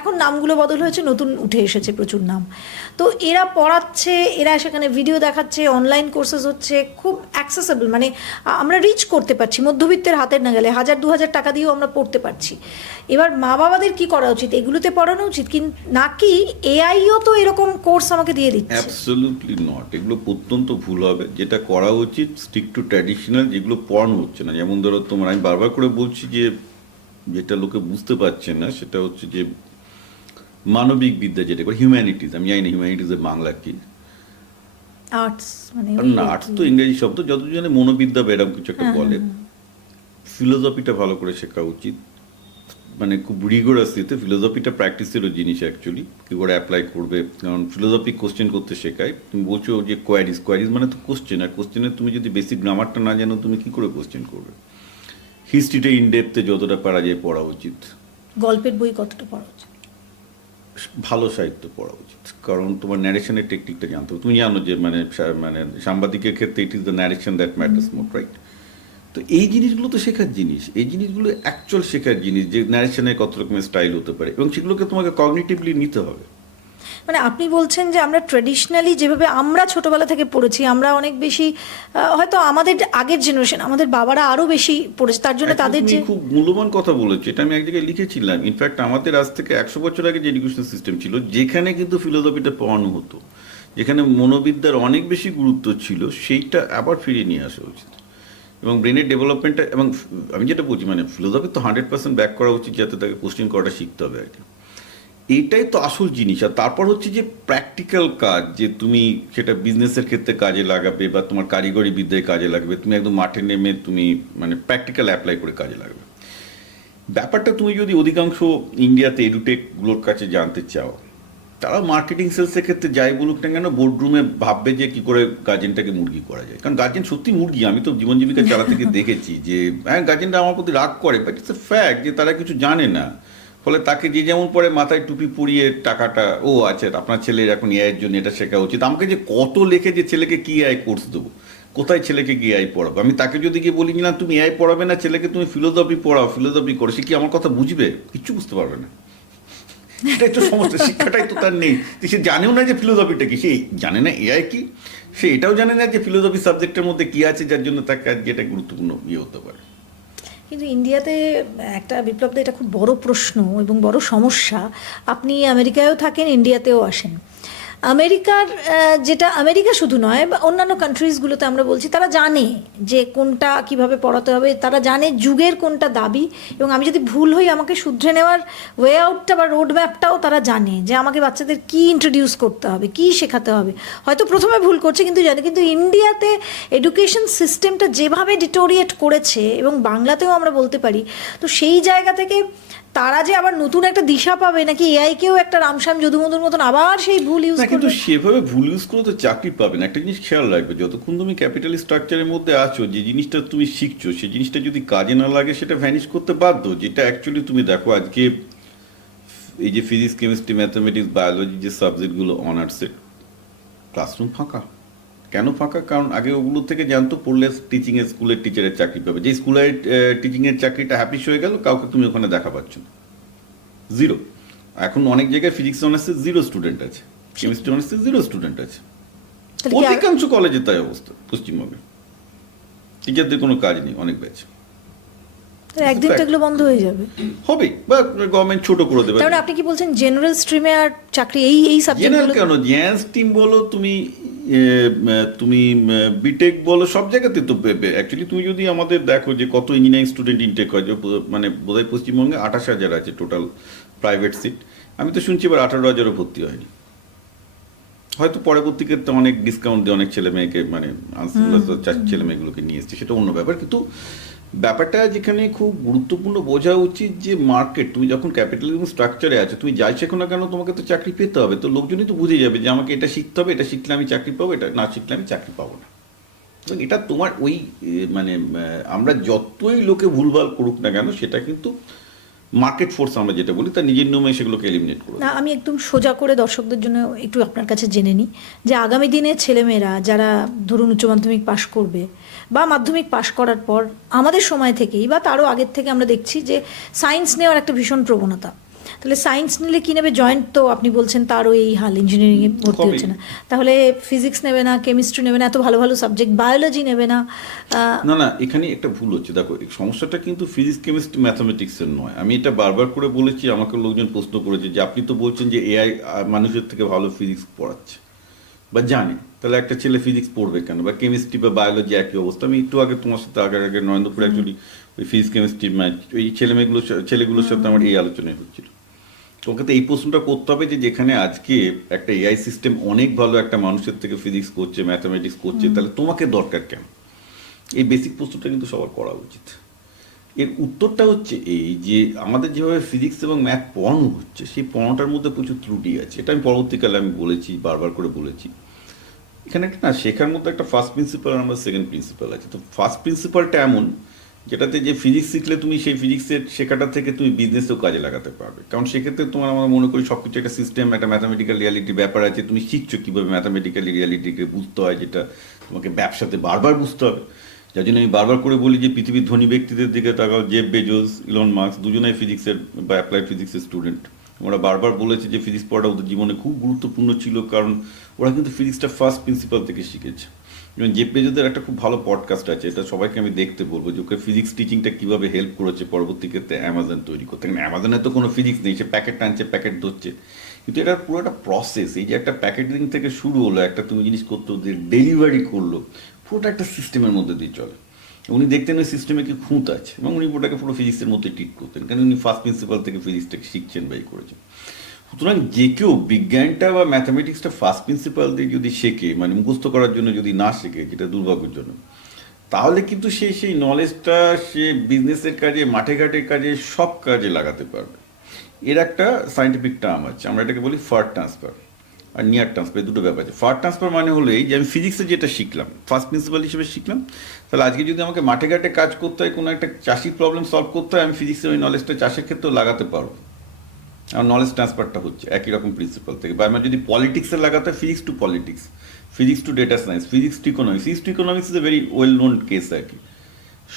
এখন নামগুলো বদল হয়েছে, নতুন উঠে এসেছে প্রচুর নাম। তো এরা পড়াচ্ছে, এরা সেখানে ভিডিও দেখাচ্ছে, অনলাইন কোর্সেস হচ্ছে, খুব অ্যাক্সেসেবল, মানে আমরা রিচ করতে পারছি, মধ্যবিত্তের হাতের না গেলে 1000-2000 টাকা দিয়েও আমরা পড়তে পারছি। এবার মা বাবাদের কি করা উচিত? এগুলোতে পড়ানো উচিত নাকি এআইও তো এরকম কোর্স আমাকে দিয়ে দিচ্ছে? অ্যাবসলিউটলি নট, এগুলো অত্যন্ত ভুল হবে। যেটা করা উচিত স্টিক টু ট্র্যাডিশনাল, যেগুলো পড়ানো হচ্ছে না। যেমন ধরো তোমার, আমি বারবার করে বলছি যে যেটা লোকে বুঝতে পারছে না সেটা হচ্ছে যে মানবিক বিদ্যা, যেটা করে হিউম্যানিটিজ, আমি জানি না হিউম্যানিটিজের বাংলা কি, আর্টস মানে না, আর্টস তো ইংরেজি শব্দ, যতজনে মনোবিদ্যা বা এরকম কিছু একটা বলে। ফিলোসফিটা ভালো করে শেখা উচিত, মানে খুব রিগোরাসলিতে। ফিলোসফিটা প্র্যাকটিসেরও জিনিস অ্যাকচুয়ালি, কী করে অ্যাপ্লাই করবে, কারণ ফিলোসফি কোশ্চেন করতে শেখায়। তুমি বলছো যে কোয়ারিজ মানে তো কোশ্চেন, আর কোশ্চেনের তুমি যদি বেসিক গ্রামারটা না জানো তুমি কী করে কোশ্চেন করবে। হিস্ট্রিটা ইনডেপথে যতটা পারা যায় পড়া উচিত। গল্পের বই কতটা পড়া উচিত? ভালো সাহিত্য পড়া উচিত, কারণ তোমার ন্যারেশনের টেকনিকটা জানতে হবে। তুমি জানো যে মানে সাংবাদিকের ক্ষেত্রে it is the narration that matters more, right? তো এই জিনিসগুলো তো শেখার জিনিস, এই জিনিসগুলো অ্যাকচুয়াল শেখার জিনিস, যে ন্যারেশনের কত রকমের স্টাইল হতে পারে এবং সেগুলোকে তোমাকে কগনিটিভলি নিতে হবে। মানে আপনি বলছেন যে আমরা ট্রেডিশনালি যেভাবে আমরা ছোটবেলা থেকে পড়েছি, আমরা অনেক বেশি হয়তো আমাদের আগের জেনারেশন, আমাদের বাবারা আরো বেশি পড়েছে, তার জন্য Actually, তাদের তুমি যে খুব মূল্যবান কথা বলেছো, এটা আমি এক জায়গায় লিখেছিলাম। ইনফ্যাক্ট আমাদের আজ থেকে 100 বছর আগে যে এডুকেশন সিস্টেম ছিল, যেখানে কিন্তু ফিলোসফিটা পড়ানো হতো, যেখানে মনোবিদ্যার অনেক বেশি গুরুত্ব ছিল, সেইটা আবার ফিরিয়ে নিয়ে আসা উচিত। এবং ব্রেনের ডেভেলপমেন্টটা, এবং আমি যেটা বলছি মানে ফিলোসফি তো 100% ব্যাক করা উচিত, যাতে তাকে কোশ্চেন করাটা শিখতে হবে আর কি। এইটাই তো আসল জিনিস। আর তারপর হচ্ছে যে প্র্যাকটিক্যাল কাজ, যে তুমি সেটা বিজনেসের ক্ষেত্রে কাজে লাগাবে বা তোমার কারিগরি বিদ্যায় কাজে লাগবে, তুমি একদম মাঠে নেমে তুমি মানে প্র্যাকটিক্যাল অ্যাপ্লাই করে কাজে লাগবে। ব্যাপারটা তুমি যদি অধিকাংশ ইন্ডিয়াতে এডুটেকগুলোর কাছে জানতে চাও, তারা মার্কেটিং সেলসের ক্ষেত্রে যাই বলুক না কেন, বোর্ডরুমে ভাববে যে কি করে গার্জেনটাকে মুরগি করা যায়। কারণ গার্জেন সত্যি মুরগি, আমি তো জীবন জীবিকা চালাতে গিয়ে দেখেছি যে হ্যাঁ গার্জেনটা আমার প্রতি রাগ করে, বাট ইটস এ ফ্যাক্ট যে তারা কিছু জানে না। ফলে তাকে যে যেমন পরে মাথায় টুপি পরিয়ে টাকাটা, ও আচ্ছা আপনার ছেলের এখন এআইয়ের জন্য এটা শেখা উচিত, আমাকে যে কত লেখে যে ছেলেকে কি এআই কোর্স দেবো, কোথায় ছেলেকে কি এআই পড়াবো। আমি তাকে যদি গিয়ে বলি না তুমি এআই পড়াবে না, ছেলেকে তুমি ফিলোসফি পড়াও, ফিলোসফি করো, সে কি আমার কথা বুঝবে? কিচ্ছু বুঝতে পারবে না। এটাই তো সমস্যা, শিক্ষাটাই তো তার নেই। সে জানেও না যে ফিলোসফিটা কি, সে জানে না এআই কি, সে এটাও জানে না যে ফিলোসফি সাবজেক্টের মধ্যে কি আছে যার জন্য তাকে আজকে এটা গুরুত্বপূর্ণ হতে পারে। কিন্তু ইন্ডিয়াতে একটা বিপ্লবদা, এটা খুব বড় প্রশ্ন এবং বড় সমস্যা। আপনি আমেরিকায়ও থাকেন, ইন্ডিয়াতেও আসেন। আমেরিকার যেটা, আমেরিকা শুধু নয় বা অন্যান্য কান্ট্রিজগুলোতে আমরা বলছি, তারা জানে যে কোনটা কিভাবে পড়াতে হবে, তারা জানে যুগের কোনটা দাবি, এবং আমি যদি ভুল হই আমাকে শুধরে নেওয়ার ওয়ে আউটটা বা রোড ম্যাপটাও তারা জানে, যে আমাকে বাচ্চাদের কী ইন্ট্রোডিউস করতে হবে, কী শেখাতে হবে। হয়তো প্রথমে ভুল করছে কিন্তু জানে। কিন্তু ইন্ডিয়াতে এডুকেশন সিস্টেমটা যেভাবে ডিটোরিয়েট করেছে, এবং বাংলাতেও আমরা বলতে পারি, তো সেই জায়গা থেকে তারা যে আবার নতুন একটা দিশা পাবে, নাকি এআইকেও একটা রামশ্যাম যদুমধুর মতন আবার সেই ভুল ইউজ না, কিন্তু করবে। সেভাবে ভুল ইউজ করে তো চাকরি পাবে না। একটা জিনিস খেয়াল রাখবে, যতক্ষণ তুমি ক্যাপিটাল স্ট্রাকচারের মধ্যে আছো, যে জিনিসটা তুমি শিখছো সেই জিনিসটা যদি কাজে না লাগে সেটা ভ্যানিশ করতে বাধ্য। যেটা অ্যাকচুয়ালি তুমি দেখো আজকে এই যে ফিজিক্স, কেমিস্ট্রি, ম্যাথামেটিক্স, বায়োলজি যে সাবজেক্টগুলো অনার্সের, ক্লাসরুম ফাঁকা। কেন ফাঁকা? কারণ আগে ওগুলো থেকে জানতো পড়লে টিচিংয়ের, স্কুলের টিচারের চাকরি পাবে। যে স্কুলের টিচিংয়ের চাকরিটা হ্যাপিস হয়ে গেল, কাউকে তুমি ওখানে দেখা পাচ্ছ না, জিরো। এখন অনেক জায়গায় ফিজিক্স অনার্সে 0 স্টুডেন্ট আছে, কেমিস্ট্রি অনার্সে 0 স্টুডেন্ট আছে। তাহলে কি অধিকাংশ কলেজে তাই অবস্থা পশ্চিমবঙ্গে, টিচারদের কোনো কাজ নেই, অনেক ব্যাচ একদিন তো এগুলো বন্ধ হয়ে যাবে। হবে, বা গভর্নমেন্ট ছোট করে দেবে। তাহলে আপনি কি বলছেন জেনারেল স্ট্রিমে আর চাকরি এই জেনারেল সাবজেক্টগুলো? কেন, জেএনস টিম বলো তুমি, তুমি বিটেক বলো, সব জায়গাতে তো অ্যাকচুয়ালি তুমি যদি আমাদের দেখো যে কত ইঞ্জিনিয়ারিং স্টুডেন্ট ইনটেক হয়, যে মানে বোধহয় পশ্চিমবঙ্গে 28,000 আছে টোটাল প্রাইভেট সিট। আমি তো শুনছি এবার 18,000ও ভর্তি হয়নি। হয়তো পরবর্তী ক্ষেত্রে অনেক ডিসকাউন্ট দিয়ে অনেক ছেলে মেয়েকে, মানে ছেলে মেয়েগুলোকে নিয়ে এসছে, সেটা অন্য ব্যাপার। কিন্তু ব্যাপারটা যেখানে খুব গুরুত্বপূর্ণ বোঝা উচিত যে মার্কেট, তুমি যখন ক্যাপিটালিজম স্ট্রাকচারে আছো, তুমি যাই শেখো না কেন তোমাকে তো চাকরি পেতে হবে। তো লোকজনই তো বুঝে যাবে যে আমাকে এটা শিখতে হবে, এটা শিখলে আমি চাকরি পাবো, এটা না শিখলে আমি চাকরি পাবো না। এবং এটা তোমার ওই মানে আমরা যতই লোকে ভুলভাল করুক না কেন, সেটা কিন্তু মার্কেট ফোর্স আমরা যেটা বলি, তার নিজের নিয়মে সেগুলোকে এলিমিনেট করে না, আমি একদম সোজা করে দর্শকদের জন্য একটু আপনার কাছে জেনে নিই যে আগামী দিনে ছেলেমেয়েরা যারা ধরুন উচ্চ মাধ্যমিক পাশ করবে বা মাধ্যমিক পাশ করার পর, আমাদের সময় থেকেই বা তারও আগের থেকে আমরা দেখছি যে সায়েন্স নেওয়ার একটা ভীষণ প্রবণতা। তাহলে সায়েন্স নিলে কি নেবে? জয়েন্ট তো আপনি বলছেন তারও এই হাল, ইঞ্জিনিয়ারিংয়ে ভর্তি হচ্ছে না। তাহলে ফিজিক্স নেবে না, কেমিস্ট্রি নেবে না, এত ভালো ভালো সাবজেক্ট, বায়োলজি নেবে না। না না, এখানে একটা ভুল হচ্ছে। দেখো, এই সমস্যাটা কিন্তু ফিজিক্স, কেমিস্ট্রি, ম্যাথামেটিক্সের নয়। আমি এটা বারবার করে বলেছি, আমাকে লোকজন প্রশ্ন করেছে যে আপনি তো বলছেন যে এআই মানুষের থেকে ভালো ফিজিক্স পড়াচ্ছে বা জানে, তাহলে একটা ছেলে ফিজিক্স পড়বে কেন, বা কেমিস্ট্রি বা বায়োলজি একই অবস্থা। আমি একটু আগে তোমার সাথে আগে নরেন্দ্রপুর অ্যাকচুয়ালি ওই ফিজিক্স, কেমিস্ট্রি, ম্যাথ, ওই ছেলেগুলোর সাথে আমার এই আলোচনায় হচ্ছিল। তোমাকে তো এই প্রশ্নটা করতে হবে যে যেখানে আজকে একটা এআই সিস্টেম অনেক ভালো একটা মানুষের থেকে ফিজিক্স করছে, ম্যাথামেটিক্স করছে, তাহলে তোমাকে দরকার কেন? এই বেসিক প্রশ্নটা কিন্তু সবার করা উচিত। এর উত্তরটা হচ্ছে এই যে আমাদের যেভাবে ফিজিক্স এবং ম্যাথ পড়ানো হচ্ছে, সেই পড়ানোটার মধ্যে প্রচুর ত্রুটি আছে। এটা আমি পরবর্তীকালে বলেছি, বারবার করে বলেছি। এখানে একটা না, শেখার মধ্যে একটা ফার্স্ট প্রিন্সিপাল আর আমার সেকেন্ড প্রিন্সিপাল আছে। তো ফার্স্ট প্রিন্সিপালটা এমন, যেটাতে যে ফিজিক্স শিখলে তুমি সেই ফিজিক্সের শেখাটা থেকে তুমি বিজনেসেও কাজে লাগাতে পারবে। কারণ সেক্ষেত্রে তোমার, আমরা মনে করি সব কিছু একটা সিস্টেম, একটা ম্যাথামেটিক্যাল রিয়ালিটির ব্যাপার আছে। তুমি শিখছো কীভাবে ম্যাথামেটিক্যাল রিয়ালিটিকে বুঝতে হয়, যেটা তোমাকে ব্যবসাতে বারবার বুঝতে হবে। যার জন্য আমি বারবার করে বলি যে পৃথিবীর ধনী ব্যক্তিদের দিকে তাকাও, জেফ বেজোস, ইলন মাস্ক, দুজনেই ফিজিক্সের বা অ্যাপ্লাইড ফিজিক্সের স্টুডেন্ট। ওরা বারবার বলেছে যে ফিজিক্স পড়াটা ওদের জীবনে খুব গুরুত্বপূর্ণ ছিল, কারণ ওরা কিন্তু ফিজিক্সটা ফার্স্ট প্রিন্সিপাল থেকে শিখেছে। যেমন জেফ বেজোসের একটা খুব ভালো পডকাস্ট আছে, এটা সবাইকে আমি দেখতে বলবো, যে ওকে ফিজিক্স টিচিংটা কীভাবে হেল্প করেছে পরবর্তী ক্ষেত্রে অ্যামাজন তৈরি করতে। কারণ অ্যামাজনে তো কোনো ফিজিক্স নেই, সে প্যাকেট টানছে, প্যাকেট ধরছে, কিন্তু এটার পুরো একটা প্রসেস। এই যে একটা প্যাকেটিং থেকে শুরু হলো, একটা তুমি জিনিস করতে ডেলিভারি করলো, পুরোটা একটা সিস্টেমের মধ্যে দিয়ে চলে। উনি দেখতেন ওই সিস্টেমে কি খুঁত আছে, এবং উনি ওটাকে পুরো ফিজিক্সের মধ্যে ট্রিট করতেন, কারণ উনি ফার্স্ট প্রিন্সিপাল থেকে ফিজিক্সটাকে শিখছেন বা করেছেন। সুতরাং যে কেউ বিজ্ঞানটা বা ম্যাথামেটিক্সটা ফার্স্ট প্রিন্সিপাল দিয়ে যদি শেখে, মানে মুখস্থ করার জন্য যদি না শেখে, যেটা দুর্ভাগ্যজনক, তাহলে কিন্তু সে সেই নলেজটা সে বিজনেসের কাজে, মাঠে ঘাটের কাজে, সব কাজে লাগাতে পারবে। এর একটা সায়েন্টিফিক টার্ম আছে, আমরা এটাকে বলি ফার ট্রান্সফার আর নিয়ার ট্রান্সফার, দুটো ব্যাপার আছে। ফার ট্রান্সফার মানে হলো এই যে আমি ফিজিক্সে যেটা শিখলাম, ফার্স্ট প্রিন্সিপাল হিসেবে শিখলাম, তাহলে আজকে যদি আমাকে মাঠে ঘাটে কাজ করতে হয়, কোনো একটা চাষির প্রবলেম সলভ করতে হয়, আমি ফিজিক্সের ওই নলেজটা চাষের ক্ষেত্রেও লাগাতে পারবো। আর নলেজ ট্রান্সফারটা হচ্ছে একই রকম প্রিন্সিপাল থেকে। বা আমার যদি পলিটিক্সে লাগাতে হয়, physics to politics, physics to data science, physics to economics, physics to economics is a very well known case আর কি।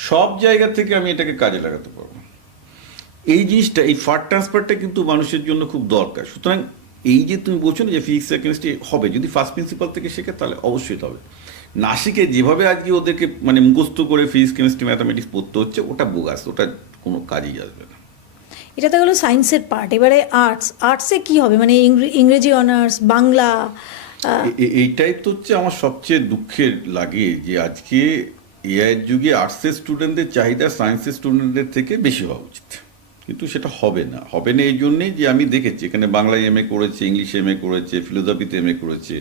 সব জায়গা থেকে আমি এটাকে কাজে লাগাতে পারবো। এই জিনিসটা, এই ফার ট্রান্সফারটা কিন্তু মানুষের জন্য খুব দরকার। সুতরাং এই যে তুমি বলছো না যে ফিজিক্স আর কেমিস্ট্রি হবে, যদি ফার্স্ট প্রিন্সিপাল থেকে শেখে তাহলে অবশ্যই হবে। না শিখে যেভাবে আজকে ওদেরকে মানে মুখস্থ করে ফিজিক্স কেমিস্ট্রি ম্যাথামেটিক্স পড়তে হচ্ছে, ওটা বোগাস, ওটা কোনো কাজেই আসবে না। এটা তো গেলো সায়েন্সের পার্ট। এবারে আর্টসে কি হবে, মানে ইংরেজি অনার্স, বাংলা? এইটাই তো হচ্ছে আমার সবচেয়ে দুঃখের লাগে, যে আজকে এআইয়ের যুগে আর্টসের স্টুডেন্টদের চাহিদা সায়েন্সের স্টুডেন্টদের থেকে বেশি হওয়া উচিত, কিন্তু সেটা হবে না। হবে না এই জন্যেই যে আমি দেখেছি এখানে বাংলায় এমএ করেছে, ইংলিশে এমএ করেছে, ফিলোসফিতে এমএ করেছে,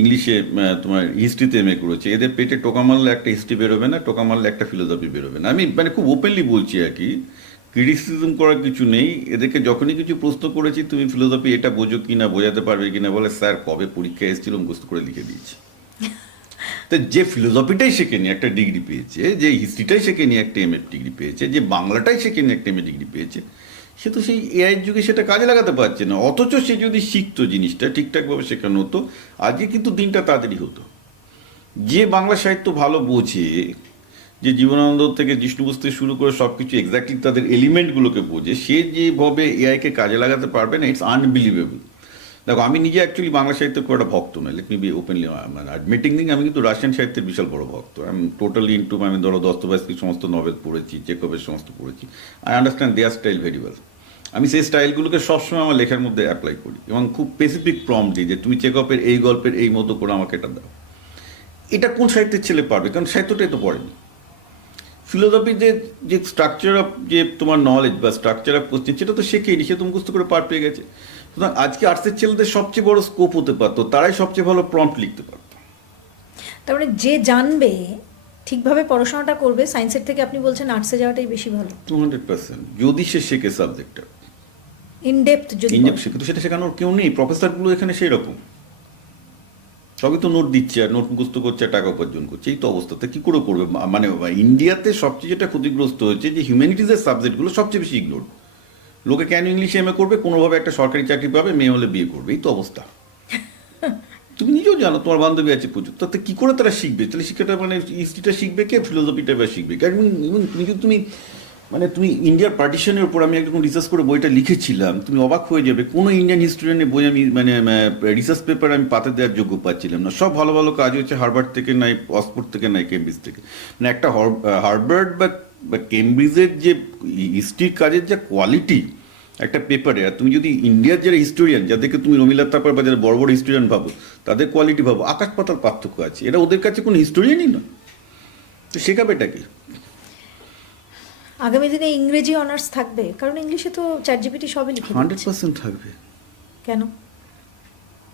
ইংলিশে তোমার হিস্ট্রিতে এমএ করেছে, এদের পেটে টোকা মারলে একটা হিস্ট্রি বেরোবে না, টোকা মারলে একটা ফিলোসফি বেরোবে না। আমি মানে খুব ওপেনলি বলছি আর কি, ক্রিটিসিজম করার কিছু নেই। এদেরকে যখনই কিছু প্রশ্ন করেছি, তুমি ফিলোসফি এটা বোঝো কি না, বোঝাতে পারবে কি না, বলে স্যার কবে পরীক্ষায় এসেছিল মুখস্থ করে লিখে দিয়েছি। তো যে ফিলোসফিটাই শেখেনি একটা ডিগ্রি পেয়েছে, যে হিস্ট্রিটাই শেখেনি একটা এমএ ডিগ্রি পেয়েছে, যে বাংলাটাই শেখেনি একটা এমএ ডিগ্রি পেয়েছে, সে তো সেই এআইয়ের যুগে সেটা কাজে লাগাতে পারছে না। অথচ সে যদি শিখতো, জিনিসটা ঠিকঠাকভাবে শেখানো হতো, আজকে কিন্তু দিনটা তাড়াতাড়ি হতো। যে বাংলা সাহিত্য ভালো বোঝে, যে জীবনানন্দ থেকে জিষ্ণু বোস থেকে শুরু করে সব কিছু এক্স্যাক্টলি তাদের এলিমেন্টগুলোকে বোঝে, সে যেভাবে এআইকে কাজে লাগাতে পারবে না, ইটস আনবিলিভেবল। দেখো, আমি নিজে অ্যাকচুয়ালি বাংলা সাহিত্যের খুব একটা ভক্ত নয়, লেট মি বি ওপেনলি মানে অ্যাডমিটিং দিং। আমি কিন্তু রাশিয়ান সাহিত্যের বিশাল বড় ভক্ত। আই এম টোটালি ইন্টু, আমি ধরো দস্তোয়েভস্কির সমস্ত নভেল পড়েছি, চেকভের সমস্ত পড়েছি। I understand their style very well. আমি সেই স্টাইলগুলোকে সবসময় আমার লেখার মধ্যে অ্যাপ্লাই করি, এবং খুব স্পেসিফিক প্রম্পট দিই যে তুমি চেকভের এই গল্পের এই মতো করে আমাকে এটা দাও। এটা কোন সাহিত্যের ছেলে পারবে? কারণ সাহিত্যটাই তো পড়েনি। ফিলোসফিতে যে স্ট্রাকচার অফ যে তোমার নলেজ বা স্ট্রাকচার অফ কোশ্চেন, সেটা তো শেখেনি, সে তো মুখস্থ করে পার পেয়ে গেছে। সুতরাং আজকে আর্টসের ছেলেদের সবচেয়ে বড় স্কোপ হতে পারতো, তারাই সবচেয়ে ভালো প্রম্পট লিখতে পারতো। তার মানে যে জানবে, ঠিকভাবে পড়াশোনাটা করবে, সায়েন্সের থেকে আপনি বলছেন আর্টসে যাওয়াটাই বেশি ভালো। 200%, যদি সে শেখে সাবজেক্টটা ইনডেপথ, যদি শেখে। তো সেটা শেখানোর কেউ নেই, প্রফেসরগুলো এখানে সেই রকম, সবই তো নোট দিচ্ছে আর নোট মুখস্থ করছে আর টাকা উপার্জন করছে। এই তো অবস্থাতে কী করে করবে? মানে ইন্ডিয়াতে সবচেয়ে যেটা ক্ষতিগ্রস্ত হয়েছে, যে হিউম্যানিটিজের সাবজেক্টগুলো সবচেয়ে বেশি ইগনোর। লোকে কেন ইংলিশে এমএ করবে? কোনোভাবে একটা সরকারি চাকরি পাবে, মেয়ে হলে বিয়ে করবে, এই তো অবস্থা। তুমি নিজেও জানো, তোমার বান্ধবী আছে প্রচুর, তাতে কী করে তারা শিখবে? তাহলে শিক্ষাটা মানে হিস্ট্রিটা শিখবে কে, ফিলোসফিটা বা শিখবে? কারণ তুমি যদি তুমি ইন্ডিয়ার পার্টিশনের উপর আমি একদম রিসার্চ করে বইটা লিখেছিলাম, তুমি অবাক হয়ে যাবে। কোনো ইন্ডিয়ান হিস্টোরিয়ানের বই আমি মানে রিসার্চ পেপার আমি পাতে দেওয়ার যোগ্য পাচ্ছিলাম না। সব ভালো ভালো কাজ হচ্ছে হার্ভার্ড থেকে, নাই অক্সফোর্ড থেকে, নাই কেমব্রিজ থেকে। মানে একটা হার্ভার্ড বা কেমব্রিজের যে হিস্ট্রির কাজের যা কোয়ালিটি একটা পেপারে, আর তুমি যদি ইন্ডিয়ার যারা হিস্টোরিয়ান, যাদেরকে তুমি রমিলা থাপার বা যারা বড় বড় হিস্টোরিয়ান ভাবো, তাদের কোয়ালিটি ভাবো, আকাশ পাতাল পার্থক্য আছে। এরা ওদের কাছে কোনো হিস্টোরিয়ানই না, তো শেখাবে এটা কি? আগামী দিনে ইংরেজি অনার্স থাকবে? কারণ ইংলিশে তো চ্যাটজিপিটি সবই লিখে 100% থাকবে। কেন?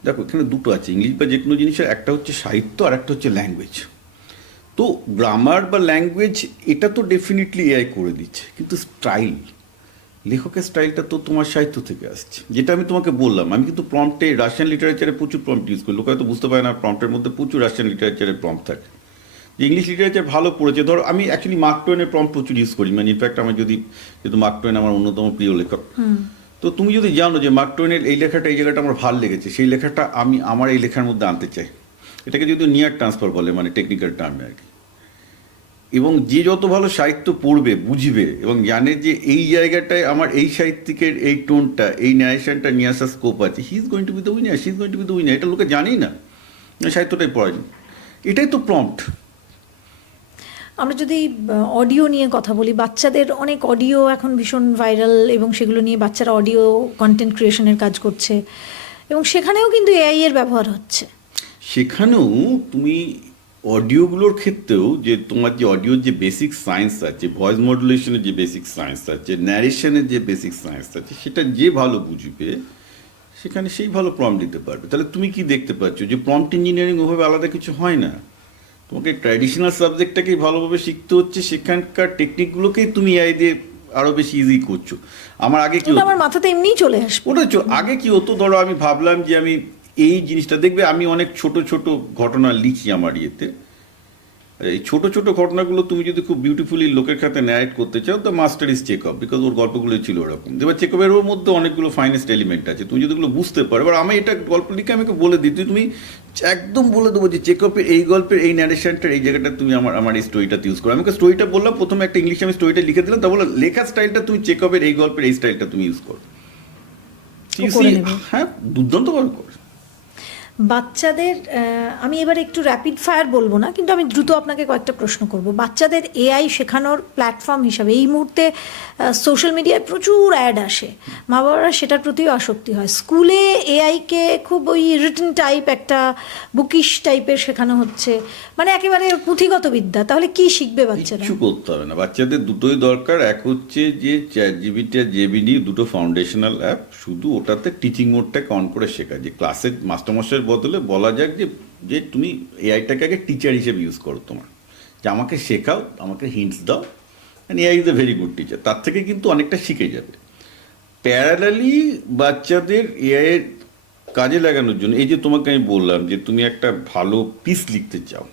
দেখো, এখানে দুটো আছে ইংলিশ বা যে কোনো জিনিসের, একটা হচ্ছে সাহিত্য আর একটা হচ্ছে ল্যাঙ্গুয়েজ। তো গ্রামার বা ল্যাঙ্গুয়েজ এটা তো ডেফিনেটলি এআই করে দিচ্ছে, কিন্তু স্টাইল, লেখকের স্টাইলটা তো তোমার সাহিত্য থেকে আসছে। যেটা আমি তোমাকে বললাম, আমি কিন্তু প্রম্পটে রাশিয়ান লিটারেচারে প্রচুর প্রম্পট ইউজ করি। লোক হয়তো বুঝতে পারে না, প্রম্পটের মধ্যে প্রচুর রাশিয়ান লিটারেচারের প্রম্পট থাকে। যে ইংলিশ লিটারেচার ভালো পড়েছে, ধরো আমি অ্যাকচুয়ালি মার্ক টোয়েনের প্রম্পট প্রচুর ইউজ করি। মানে ইনফ্যাক্ট আমার যদি, যেহেতু মার্ক টোয়েন আমার অন্যতম প্রিয় লেখক, তো তুমি যদি জানো যে মার্ক টোয়েনের এই লেখাটা, এই জায়গাটা আমার ভালো লেগেছে, সেই লেখাটা আমি আমার এই লেখার মধ্যে আনতে চাই। এটাকে যদি নিয়ার ট্রান্সফার বলে, মানে টেকনিক্যাল টার্মে আর কি। এবং যে যত ভালো সাহিত্য পড়বে বুঝবে এবং জানে যে এই জায়গাটায় আমার এই সাহিত্যিকের এই টোনটা এই ন্যারেশনটা নিয়ে আসার স্কোপ আছে, he is going to be the winner, she is going to be the winner. এটা লোকে জানেই না, সাহিত্যটাই পড়েনি। এটাই তো প্রম্পট। আমরা যদি অডিও নিয়ে কথা বলি, বাচ্চাদের অনেক অডিও এখন ভীষণ ভাইরাল এবং সেগুলো নিয়ে বাচ্চারা অডিও কন্টেন্ট ক্রিয়েশনের কাজ করছে এবং সেখানেও কিন্তু এআই এর ব্যবহার হচ্ছে। সেখানেও তুমি অডিওগুলোর ক্ষেত্রেও যে তোমার যে অডিওর যে বেসিক সায়েন্স আছে, ভয়েস মডুলেশনের যে বেসিক সায়েন্স আছে, ন্যারেশনের যে বেসিক সায়েন্স আছে, সেটা যে ভালো বুঝবে সেখানে সেই ভালো প্রম্পট দিতে পারবে। তাহলে তুমি কি দেখতে পাচ্ছ যে প্রম্পট ইঞ্জিনিয়ারিং ওভাবে আলাদা কিছু হয় না, তোমাকে ট্র্যাডিশনাল সাবজেক্টটাকেই ভালোভাবে শিখতে হচ্ছে, সেখানকার টেকনিকগুলোকেই তুমি এআই দিয়ে আরও বেশি ইজি করছো। আমার আগে কি আমার মাথাতে এমনিই চলে আসবে। ওটা আগে কি হতো, ধরো আমি ভাবলাম যে আমি এই জিনিসটা দেখবে, আমি অনেক ছোট ছোট ঘটনা লিখি আমার ইয়েতে। এই ছোট ছোট ঘটনাগুলো তুমি যদি খুব বিউটিফুলি লোকের খাতে ন্যারেট করতে চাও, তো মাস্টার ইজ চেকআপ, বিকজ ওর গল্পগুলো ছিল ওরকম। এবার চেকআপের ওর মধ্যে অনেকগুলো ফাইনেস্ট এলিমেন্ট আছে, তুমি যদি ওগুলো বুঝতে পারো। এবার আমি এটা গল্প লিখে আমাকে বলে দিই, তুমি একদম বলে দেবো যে চেকআপের এই গল্পের এই ন্যারেশনটার এই জায়গাটা তুমি আমার এই স্টোরিটাতে ইউজ করো। আমাকে স্টোরিটা বললাম, প্রথমে একটা ইংলিশে আমি স্টোরিটা লিখে দিলাম, তা বলে লেখার স্টাইলটা তুমি চেকআপের এই গল্পের এই স্টাইলটা তুমি ইউজ করো। হ্যাঁ, দুর্দান্তভাবে করো। বাচ্চাদের আমি এবার একটু র্যাপিড ফায়ার বলবো না, কিন্তু আমি দ্রুত আপনাকে কয়েকটা প্রশ্ন করব। বাচ্চাদের এআই শেখানোর প্ল্যাটফর্ম হিসাবে এই মুহূর্তে সোশ্যাল মিডিয়ায় প্রচুর অ্যাড আসে, মা বাবারা সেটার প্রতিও আসক্তি হয়। স্কুলে এআইকে খুব ওই রিটেন টাইপ একটা বুকিশ টাইপের শেখানো হচ্ছে, মানে একেবারে পুঁথিগত বিদ্যা। তাহলে কি শিখবে বাচ্চারা? কিছু করতে হবে না, বাচ্চাদের দুটোই দরকার। এক হচ্ছে যে চ্যাটজিপিটি আর জেমিনি দুটো ফাউন্ডেশনাল অ্যাপ, শুধু ওটাতে টিচিং মোডটাকে অন করে শেখা। যে ক্লাসের মাস্টারমশাইয়ের বদলে বলা যাক যে তুমি এআইটাকে আগে টিচার হিসেবে ইউজ করো, তোমার যে আমাকে শেখাও, আমাকে হিন্টস দাও, and AI is a very good teacher. তার থেকে কিন্তু অনেকটা শিখে যাবে। প্যারালালি বাচ্চাদের এআইয়ের কাজে লাগানোর জন্য, এই যে তোমাকে আমি বললাম যে তুমি একটা ভালো পিস লিখতে চাও,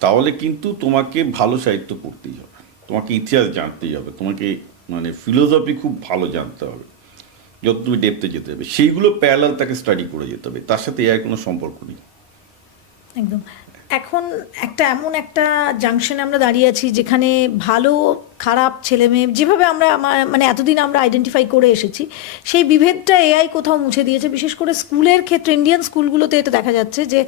তাহলে কিন্তু তোমাকে ভালো সাহিত্য পড়তেই হবে, তোমাকে ইতিহাস জানতেই হবে, তোমাকে মানে ফিলোসফি খুব ভালো জানতে হবে, যত তুমি ডেপতে যেতে হবে। সেইগুলো প্যারালাল তাকে স্টাডি করে যেতে হবে, তার সাথে এর কোনো সম্পর্ক নেই। একদম। এখন এমন একটা জাংশনে আমরা দাঁড়িয়ে আছি যেখানে ভালো খারাপ ছেলে মেয়ে যেভাবে আমরা মানে এতদিন আমরা আইডেন্টিফাই করে এসেছি, সেই বিভেদটা এআই কোথাও মুছে দিয়েছে। বিশেষ করে স্কুলের ক্ষেত্রে, ইন্ডিয়ান স্কুলগুলোতে এটা দেখা যাচ্ছে যে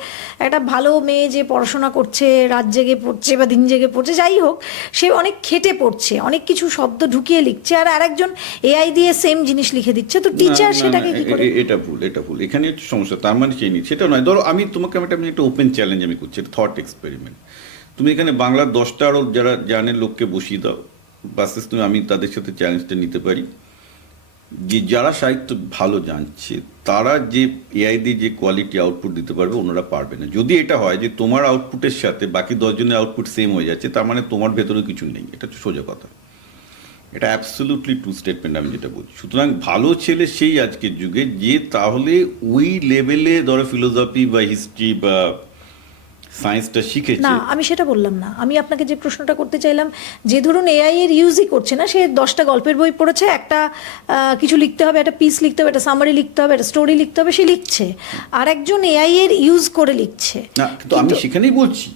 একটা ভালো মেয়ে যে পড়াশোনা করছে, রাত জেগে পড়ছে বা দিন জেগে পড়ছে, যাই হোক, সে অনেক খেটে পড়ছে, অনেক কিছু শব্দ ঢুকিয়ে লিখছে, আর আরেকজন এআই দিয়ে সেম জিনিস লিখে দিচ্ছে। তো টিচার সেটাকে কি করে? এটা ভুল, এখানে হচ্ছে সমস্যা। তার মানে সেই নিচ্ছে সেটা নয়। ধরো আমি তোমাকে একটা ওপেন চ্যালেঞ্জ আমি করছি, থট এক্সপেরিমেন্ট। তুমি এখানে বাংলার 10টা আরও যারা জানে লোককে বসিয়ে দাও, বাসেস তুমি, আমি তাদের সাথে চ্যালেঞ্জটা নিতে পারি যে যারা সাহিত্য ভালো জানছে তারা যে এআই দিয়ে যে কোয়ালিটি আউটপুট দিতে পারবে অন্যরা পারবে না। যদি এটা হয় যে তোমার আউটপুটের সাথে বাকি 10 জনের আউটপুট সেম হয়ে যাচ্ছে, তার মানে তোমার ভেতরে কিছু নেই। এটা হচ্ছে সোজা কথা, এটা অ্যাবসলিউটলি ট্রু স্টেটমেন্ট আমি যেটা বলছি। সুতরাং ভালো ছেলে সেই আজকের যুগে যে তাহলে ওই লেভেলে ধরো ফিলোসফি বা হিস্ট্রি বা সায়েন্সটা শিখেছে। না, আমি সেটা বললাম না। আমি আপনাকে যে প্রশ্নটা করতে চাইলাম, যে ধরুন এআই এর ইউজই করছে না, সে 10টা গল্পের বই পড়েছে, একটা কিছু লিখতে হবে, একটা পিস লিখতে হবে, একটা সামারি লিখতে হবে, একটা স্টোরি লিখতে হবে, সে লিখছে। আর একজন এআই এর ইউজ করে লিখছে। না, তো আমি সেখানেই বলছি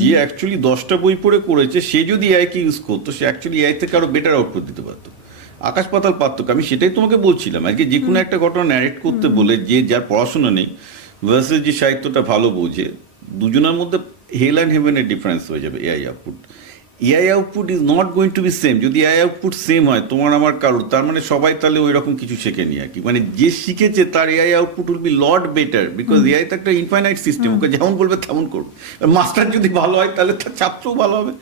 যে অ্যাকচুয়ালি 10টা বই পড়ে করেছে, সে যদি এআইকে ইউজ করতো, সে অ্যাকচুয়ালি এআই থেকে আরো বেটার আউটপুট দিতে পারতো, আকাশ পাতাল পার্থক্য। আমি সেটাই তোমাকে বলছিলাম। আজকে যে কোনো একটা ঘটনা ন্যারেট করতে বলে যে যার পড়াশোনা নেই ভার্সেস যে সাহিত্যটা ভালো বোঝে, দুজনের মধ্যে হেল অ্যান্ড হেভেনের ডিফারেন্স হয়ে যাবে AI output. AI output is not going to be same. যদি এআই আউটপুট সেম হয় তোমার আমার কারোর, তার মানে সবাই তাহলে ওই রকম কিছু শেখেনি আর কি। মানে যে শিখেছে তার AI output will B lot better, because AI তো একটা ইনফাইনাইট সিস্টেম, ওকে যেমন বলবে তেমন করবে। মাস্টার যদি ভালো হয় তাহলে তার ছাত্রও ভালো হবে।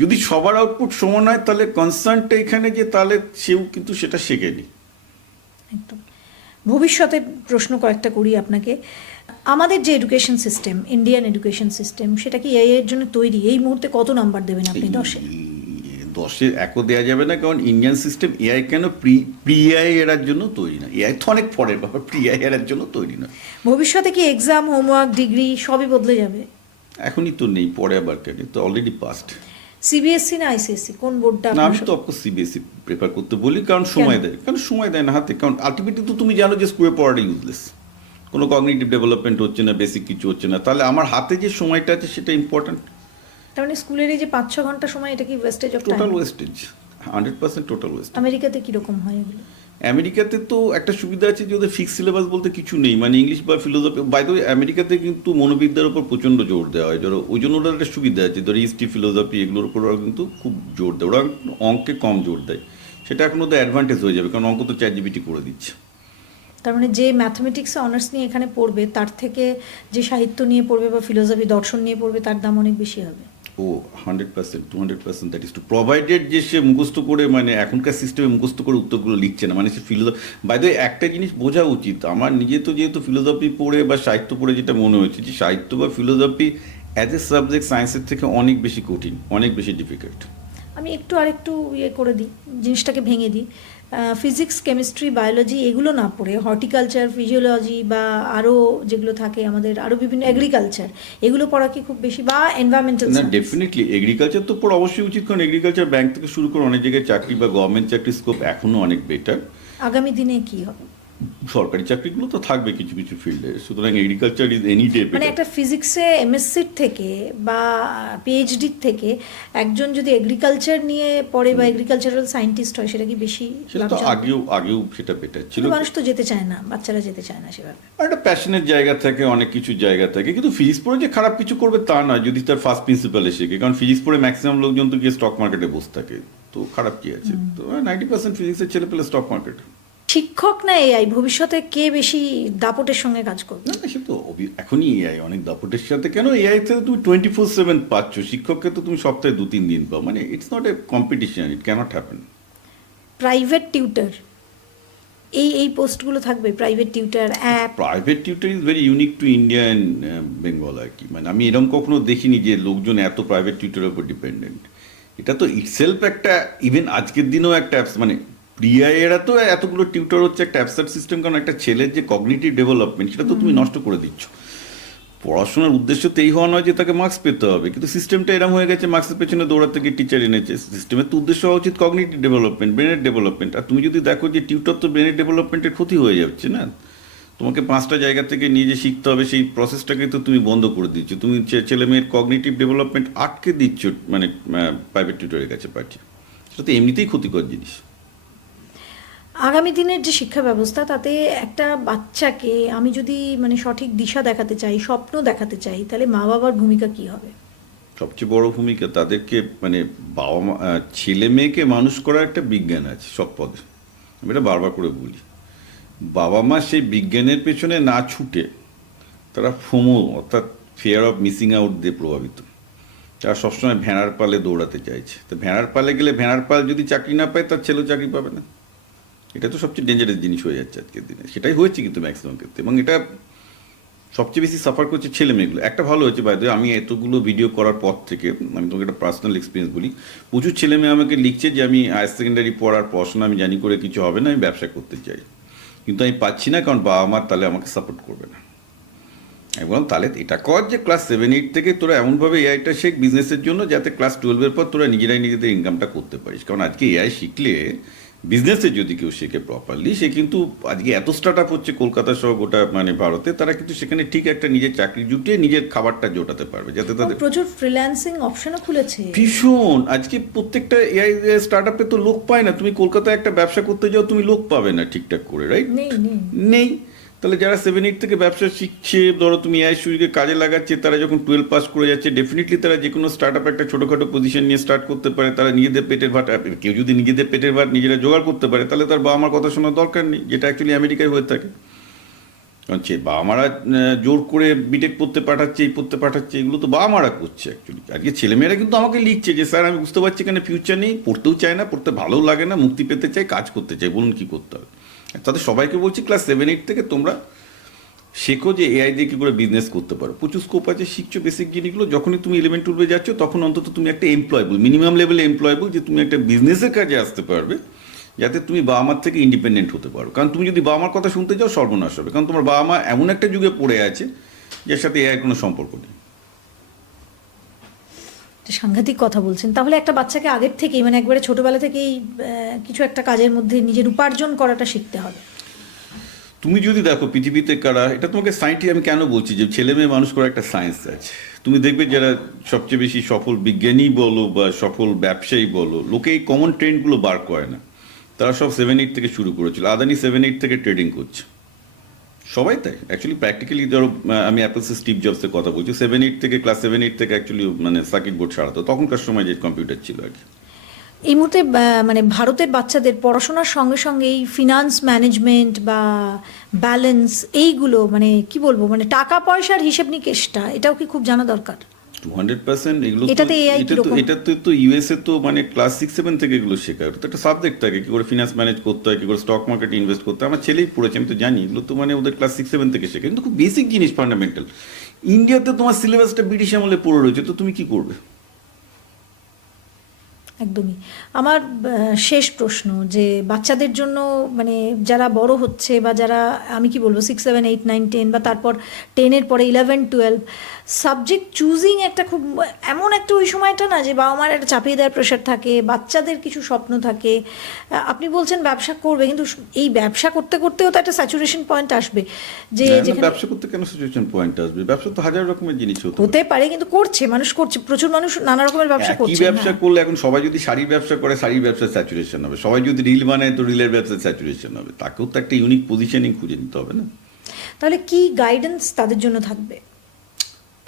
যদি সবার আউটপুট সমান হয় তাহলে কনসার্নটা এখানে যে তাহলে সেও কিন্তু সেটা শেখেনি। একদম। ভবিষ্যতের প্রশ্ন কয়েকটা করি আপনাকে। আমাদের যে education system, Indian education system, সেটা কি এআই এর জন্য তৈরি? এই মুহূর্তে কত নাম্বার দেবেন আপনি 10-এ? 10-এ একও দেওয়া যাবে না, কারণ ইন্ডিয়ান সিস্টেম এআই কেন প্রি এআই এরার জন্য তৈরি না। এআই তো অনেক পরের ব্যাপার, প্রি এআই এরার জন্য তৈরি না। ভবিষ্যতে কি এক্সাম, হোমওয়ার্ক, ডিগ্রি সবই বদলে যাবে? এখনই তো নেই, পরে আবার কেন, তো অলরেডি পাস্ট। সিবিএসসি না আইসিএসসি, কোন বোর্ডটা? না, আমি তো অফকোর্স সিবিএসসি প্রেফার করতে বলি, কারণ সময় দেয় না হাতে। কারণ আলটিমেটলি তো তুমি জানো যে স্কুলে পড়াটা ইউজলেস, কোনো কগনিটিভ ডেভেলপমেন্ট হচ্ছে না, বেসিক কিছু হচ্ছে না। তাহলে আমার হাতে যে সময়টা আছে সেটা ইম্পর্ট্যান্ট। তার মানে স্কুলের এই যে 5-6 ঘন্টা সময়, এটা কি wastage of total time? Wastage, 100% total wastage. আমেরিকাতে কিরকম হয় এগুলো? আমেরিকাতে তো একটা সুবিধা আছে যে ওদের ফিক্স সিলেবাস বলতে কিছু নেই, মানে ইংলিশ বা ফিলোসফি। বাই দ্য ওয়ে আমেরিকাতে কিন্তু মনোবিদ্যার উপর প্রচণ্ড জোর দেওয়া হয়, ধরো ওই জন্য ওদের একটা সুবিধা আছে, ধরো হিস্ট্রি ফিলোসফি এগুলোর উপর ওরা কিন্তু খুব জোর দেয়, ওরা অঙ্কে কম জোর দেয়। সেটা এখন ওদের অ্যাডভান্টেজ হয়ে যাবে, কারণ অঙ্ক তো চ্যাটজিপিটি করে দিচ্ছে। তার মানে যে ম্যাথমেটিক্সে অনার্স নিয়ে এখানে পড়বে, তার থেকে যে সাহিত্য নিয়ে পড়বে বা ফিলোসফি দর্শন নিয়ে পড়বে, তার দাম অনেক বেশি হবে। ও 100%, 200%, দ্যাট ইজ টু প্রোভাইডেড যে সে মুখস্থ করে, মানে এখনকার সিস্টেমে মুখস্থ করে উত্তরগুলো লিখছে না, মানে সে ফিলোসফি। বাই দ্য ওয়ে একটা জিনিস বোঝা উচিত, আমার নিজে তো যেহেতু ফিলোসফি পড়ে বা সাহিত্য পড়ে যেটা মনে হয়েছে যে সাহিত্য বা ফিলোসফি অ্যাজ এ সাবজেক্ট সায়েন্সের থেকে অনেক বেশি কঠিন, অনেক বেশি ডিফিকাল্ট। আমি আরেকটু ইয়ে করে দিই, জিনিসটাকে ভেঙে দিই। ফিজিক্স, কেমিস্ট্রি, বায়োলজি এগুলো না পড়ে হর্টিকালচার, ফিজিওলজি বা আরও যেগুলো থাকে আমাদের, আরও বিভিন্ন এগ্রিকালচার, এগুলো পড়া কি খুব বেশি, বা এনভায়রনমেন্টাল না সায়েন্স? ডেফিনেটলি এগ্রিকালচার তো পড়া অবশ্যই উচিত, কারণ এগ্রিকালচার ব্যাংক থেকে শুরু করে অনেক জায়গায় চাকরি বা গভর্নমেন্ট চাকরির স্কোপ এখনও অনেক বেটার। আগামী দিনে কি হবে? সরকারি চাকরিগুলো তো থাকবে কিছু কিছু ফিল্ডে, সুতরাং এগ্রিকালচার ইজ এনি ডে মানে বেটার। একটা ফিজিক্সে এমএসসির থেকে বা পিএইচডির থেকে একজন যদি এগ্রিকালচার নিয়ে পড়ে বা এগ্রিকালচারাল সায়েন্টিস্ট হয়, সেটা কি বেশি সেটা তো লাভজনক? আগেও সেটা বেটার ছিল। কিন্তু মানুষ তো যেতে চায় না, বাচ্চারা যেতে চায় না সেভাবে। আর একটা প্যাশনের জায়গা থাকে, অনেক কিছু জায়গা থাকে, কিন্তু ফিজিক্স পড়ে যে খারাপ কিছু করবে তা নয়, যদি তার ফার্স্ট প্রিন্সিপালে শেখে, কারণ ফিজিক্স পড়ে ম্যাক্সিমাম লোকজন তো গিয়ে স্টক মার্কেটে বসে থাকে, তো খারাপ কি আছে? তো 90% ফিজিক্সের ছেলে পেলে স্টক মার্কেট। শিক্ষক না এআই, ভবিষ্যতে কে বেশি দাপটের সঙ্গে কাজ করবে? না না, সে তো এখনই এআই অনেক দাপটের সাথে, কেন এআই তে তুমি 24/7 পাচ্ছ, শিক্ষককে তো তুমি সপ্তাহে 2-3 দিন পাও, মানে it's not a competition, it can't happen. Private tutor, এই পোস্টগুলো থাকবে, private tutor, app. Private tutor is very unique to Indian Bengal আর কি, মানে আমি এরকম কখনো দেখিনি যে লোকজন এত প্রাইভেট টিউটরের উপর ডিপেন্ডেন্ট। এটা তো ইটসেলফ একটা, ইভেন আজকের দিনেও একটা অ্যাপস, মানে প্রিয়া এরা তো এতগুলো টিউটর হচ্ছে একটা অ্যাপসার্ট সিস্টেম, কারণ একটা ছেলের যে কগনিটিভ ডেভেলপমেন্ট সেটা তো তুমি নষ্ট করে দিচ্ছ। পড়াশোনার উদ্দেশ্য তো এই হওয়া নয় যে তাকে মার্কস পেতে হবে, কিন্তু সিস্টেমটা এরকম হয়ে গেছে, মার্কসের পেছনে দৌড়াতে গিয়ে টিচার এনেছে। সিস্টেমের তো উদ্দেশ্য হওয়া উচিত কগনিটিভ ডেভেলপমেন্ট, ব্রেনের ডেভেলপমেন্ট। আর তুমি যদি দেখো যে টিউটর তো ব্রেনের ডেভেলপমেন্টের ক্ষতি হয়ে যাচ্ছে না, তোমাকে 5টা জায়গা থেকে নিয়ে যে শিখতে হবে সেই প্রসেসটাকে তো তুমি বন্ধ করে দিচ্ছ, তুমি ছেলে মেয়ের কগনিটিভ ডেভেলপমেন্ট আটকে দিচ্ছ, মানে প্রাইভেট টিউটরের কাছে পাঠিয়ে। সেটা তো এমনিতেই ক্ষতিকর জিনিস। আগামী দিনের যে শিক্ষা ব্যবস্থা, তাতে একটা বাচ্চাকে আমি যদি মানে সঠিক দিশা দেখাতে চাই, স্বপ্ন দেখাতে চাই, তাহলে মা বাবার ভূমিকা কি হবে? সবচেয়ে বড় ভূমিকা তাদেরকে, মানে বাবা মা, ছেলে মেয়েকে মানুষ করার একটা বিজ্ঞান আছে সব পদে, আমি এটা বারবার করে বলি। বাবা মা সেই বিজ্ঞানের পেছনে না ছুটে তারা ফোমো, অর্থাৎ ফিয়ার অফ মিসিং আউট দিয়ে প্রভাবিত। তারা সবসময় ভেড়ার পালে দৌড়াতে চাইছে, তো ভেড়ার পালে গেলে ভেড়ার পাল যদি চাকরি না পায়, তার ছেলেও চাকরি পাবে না। এটা তো সবচেয়ে ডেঞ্জারাস জিনিস হয়ে যাচ্ছে আজকের দিনে, সেটাই হয়েছে কিন্তু ম্যাক্সিমাম ক্ষেত্রে, এবং এটা সবচেয়ে বেশি সাফার করছে ছেলে মেয়েগুলো। একটা ভালো হয়েছে বাইরে, আমি এতগুলো ভিডিও করার পর থেকে আমি তোমাকে একটা পার্সোনাল এক্সপিরিয়েন্স বলি, প্রচুর ছেলে মেয়ে আমাকে লিখছে যে আমি হায়ার সেকেন্ডারি পড়াশোনা আমি জানি করে কিছু হবে না, আমি ব্যবসা করতে চাই, কিন্তু আমি পাচ্ছি না, কারণ বাবা মার তাহলে আমাকে সাপোর্ট করবে না। আমি বললাম তাহলে এটা কর যে ক্লাস 7-8 থেকে তোরা এমনভাবে এআইটা শেখ বিজনেসের জন্য, যাতে ক্লাস 12-এর পর তোরা নিজেরাই নিজেদের ইনকামটা করতে পারিস, কারণ আজকে এআই শিখলে বিজনেসে যদি কেউ শেখে প্রপারলি, সে কিন্তু আজকে এত স্টার্ট আপ হচ্ছে কলকাতা সহ গোটা মানে ভারতে, তারা কিন্তু সেখানে ঠিক একটা নিজের চাকরি জুটিয়ে নিজের খাবারটা জোটাতে পারবে, যাতে তাদের প্রচুর ফ্রিল্যান্সিং অপশনও খুলেছে। ভীষণ, আজকে প্রত্যেকটা এআই স্টার্ট আপে তো লোক পায় না, তুমি কলকাতায় একটা ব্যবসা করতে যাও, তুমি লোক পাবে না ঠিকঠাক করে, রাইট? নেই নেই নেই। তাহলে যারা 7-8 থেকে ব্যবসা শিখছে, ধরো তুমি এআই সুযোগে কাজে লাগাচ্ছে, তারা যখন 12 পাস করে যাচ্ছে, ডেফিনেটলি তারা যে কোনো স্টার্ট আপ একটা ছোটোখাটো পজিশন নিয়ে স্টার্ট করতে পারে। তারা নিজেদের পেটের ভাত, কেউ যদি নিজেদের পেটের ভাত নিজেরা জোগাড় করতে পারে, তাহলে তার বাবা মার কথা শোনার দরকার নেই, যেটা অ্যাকচুয়ালি আমেরিকায় হয়ে থাকে। কারণ বাবা মারা জোর করে বিটেক পড়তে পাঠাচ্ছে, এই পড়তে পাঠাচ্ছে, এগুলো তো বাবা মারা করছে অ্যাকচুয়ালি। আজকে ছেলেমেয়েরা কিন্তু আমাকে লিখছে যে স্যার আমি বুঝতে পারছি এখানে ফিউচার নেই, পড়তেও চায় না, পড়তে ভালোও লাগে না, মুক্তি পেতে চাই, কাজ করতে চাই, বলুন কী করতে হবে। তাদের সবাইকে বলছি ক্লাস 7-8 থেকে তোমরা শেখো যে এআই দিয়ে কী করে বিজনেস করতে পারো, প্রচুর স্কোপ আছে, শিখছো বেসিক জিনিসগুলো। যখনই তুমি 11-12 যাচ্ছ, তখন অন্তত তুমি একটা এমপ্লয়েবল, মিনিমাম লেভেলে এমপ্লয়েবল, যে তুমি একটা বিজনেসের কাজে আসতে পারবে, যাতে তুমি বাবা মার থেকে ইন্ডিপেন্ডেন্ট হতে পারো। কারণ তুমি যদি বাবা মার কথা শুনতে যাও, সর্বনাশ হবে, কারণ তোমার বাবা মা এমন একটা যুগে পড়ে আছে যার সাথে এআই কোনো সম্পর্ক নেই। সাংঘাতিক কথা বলছেন। তাহলে একটা বাচ্চাকে আগের থেকেই, মানে একবারে ছোটবেলা থেকেই কিছু একটা কাজের মধ্যে নিজের উপার্জন করাটা শিখতে হবে। তুমি যদি দেখো পৃথিবীতে কারা, এটা তোমাকে সায়েন্টিফিক, আমি কেন বলছি যে ছেলে মেয়ে মানুষ করার একটা সায়েন্স আছে। তুমি দেখবে যারা সবচেয়ে বেশি সফল বিজ্ঞানী বলো বা সফল ব্যবসায়ী বলো, লোকে এই কমন ট্রেন্ডগুলো বার করে না। তারা সব 7-8 থেকে শুরু করেছিল। আদানি 7-8 থেকে ট্রেডিং করছে, সবাই তাই অ্যাকচুয়ালি প্র্যাকটিক্যালি। ধরো আমি অ্যাপলসের স্টিভ জবসের কথা বলছি, 7-8 থেকে, ক্লাস 7-8 থেকে অ্যাকচুয়ালি মানে সার্কিট বোর্ড সারাতো, তখনকার সময় যে কম্পিউটার ছিল আর কি। এই মুহূর্তে মানে ভারতের বাচ্চাদের পড়াশোনার সঙ্গে সঙ্গে এই ফিনান্স ম্যানেজমেন্ট বা ব্যালেন্স এইগুলো মানে কি বলবো, মানে টাকা পয়সার হিসেব নিকেশটা এটাও কি খুব জানা দরকার? 200% এগুলো এটাতে AI কিরকম? তো ইউএসএ তো মানে ক্লাস 6-7 থেকে এগুলো শেখা, তো একটা সাবজেক্ট থাকে কি করে ফিনান্স ম্যানেজ করতে হয়, কি করে স্টক মার্কেটে ইনভেস্ট করতে হয়। আমার ছেলেই পড়েছে, আমি তো জানি। এগুলো তো মানে ওদের ক্লাস 6-7 থেকে শেখে, কিন্তু খুব বেসিক জিনিস, ফান্ডামেন্টাল। ইন্ডিয়াতে তোমার সিলেবাসটা ব্রিটিশ আমলে পড়ে রয়েছে, তো তুমি কি করবে? একদমই। আমার শেষ প্রশ্ন যে বাচ্চাদের জন্য মানে যারা বড় হচ্ছে বা যারা আমি কি বলবো 6, 7, 8, 9, 10 বা তারপর 10-এর পরে 11, 12 সাবজেক্ট চুজিং একটা খুব এমন একটা ওই সময়টা না যে বাবা মার একটা চাপিয়ে দেওয়ার প্রেশার থাকে, বাচ্চাদের কিছু স্বপ্ন থাকে। আপনি বলছেন ব্যবসা করবে, কিন্তু এই ব্যবসা করতে করতেও তো একটা স্যাচুরেশন পয়েন্ট আসবে যে না, না, যেখানে ব্যবসা করতে কেন সিচুয়েশন পয়েন্ট আসবে? ব্যবসা তো হাজার রকমের জিনিস হতে পারে। হতে পারে, কিন্তু করছে, মানুষ করছে, প্রচুর মানুষ নানা রকমের ব্যবসা কি করছে। ব্যবসা হ্যাঁ। করলে এখন সবাই যদি শাড়ির ব্যবসা করে, শাড়ির ব্যবসায় স্যাচুরেশন হবে। সবাই যদি রিল বানায়, তো রিলের ব্যবসায় স্যাচুরেশন হবে। তাকেও তো একটা ইউনিক পজিশনিং খুঁজে নিতে হবে না? তাহলে কি গাইডেন্স তাদের জন্য থাকবে?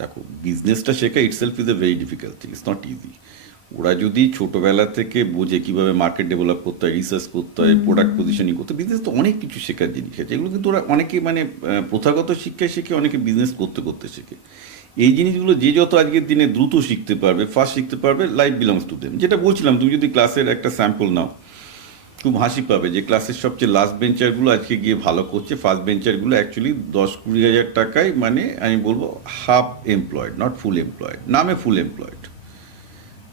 দেখো, বিজনেসটা শেখা itself is a very difficult thing, it's not easy. ওরা যদি ছোটবেলা থেকে বোঝে কিভাবে মার্কেট ডেভেলপ করতে হয়, রিসার্চ করতে হয়, প্রোডাক্ট পজিশনিং করতে হয়, বিজনেস তো অনেক কিছু শেখার জিনিস আছে। এগুলো কিন্তু ওরা অনেকে মানে প্রথাগত শিক্ষায় শেখে, অনেকে বিজনেস করতে করতে শেখে। এই জিনিসগুলো যে যত আজকের দিনে দ্রুত শিখতে পারবে, ফার্স্ট শিখতে পারবে, লাইফ বিলংস টু দেম। যেটা বলছিলাম, তুমি যদি ক্লাসের একটা স্যাম্পল নাও, খুব হাসি পাবে যে ক্লাসের সবচেয়ে লাস্ট বেঞ্চারগুলো আজকে গিয়ে ভালো করছে। ফার্স্ট বেঞ্চারগুলো অ্যাকচুয়ালি 10-20 হাজার টাকায়, মানে আমি বলবো half employed, not full employed, নামে ফুল এমপ্লয়েড।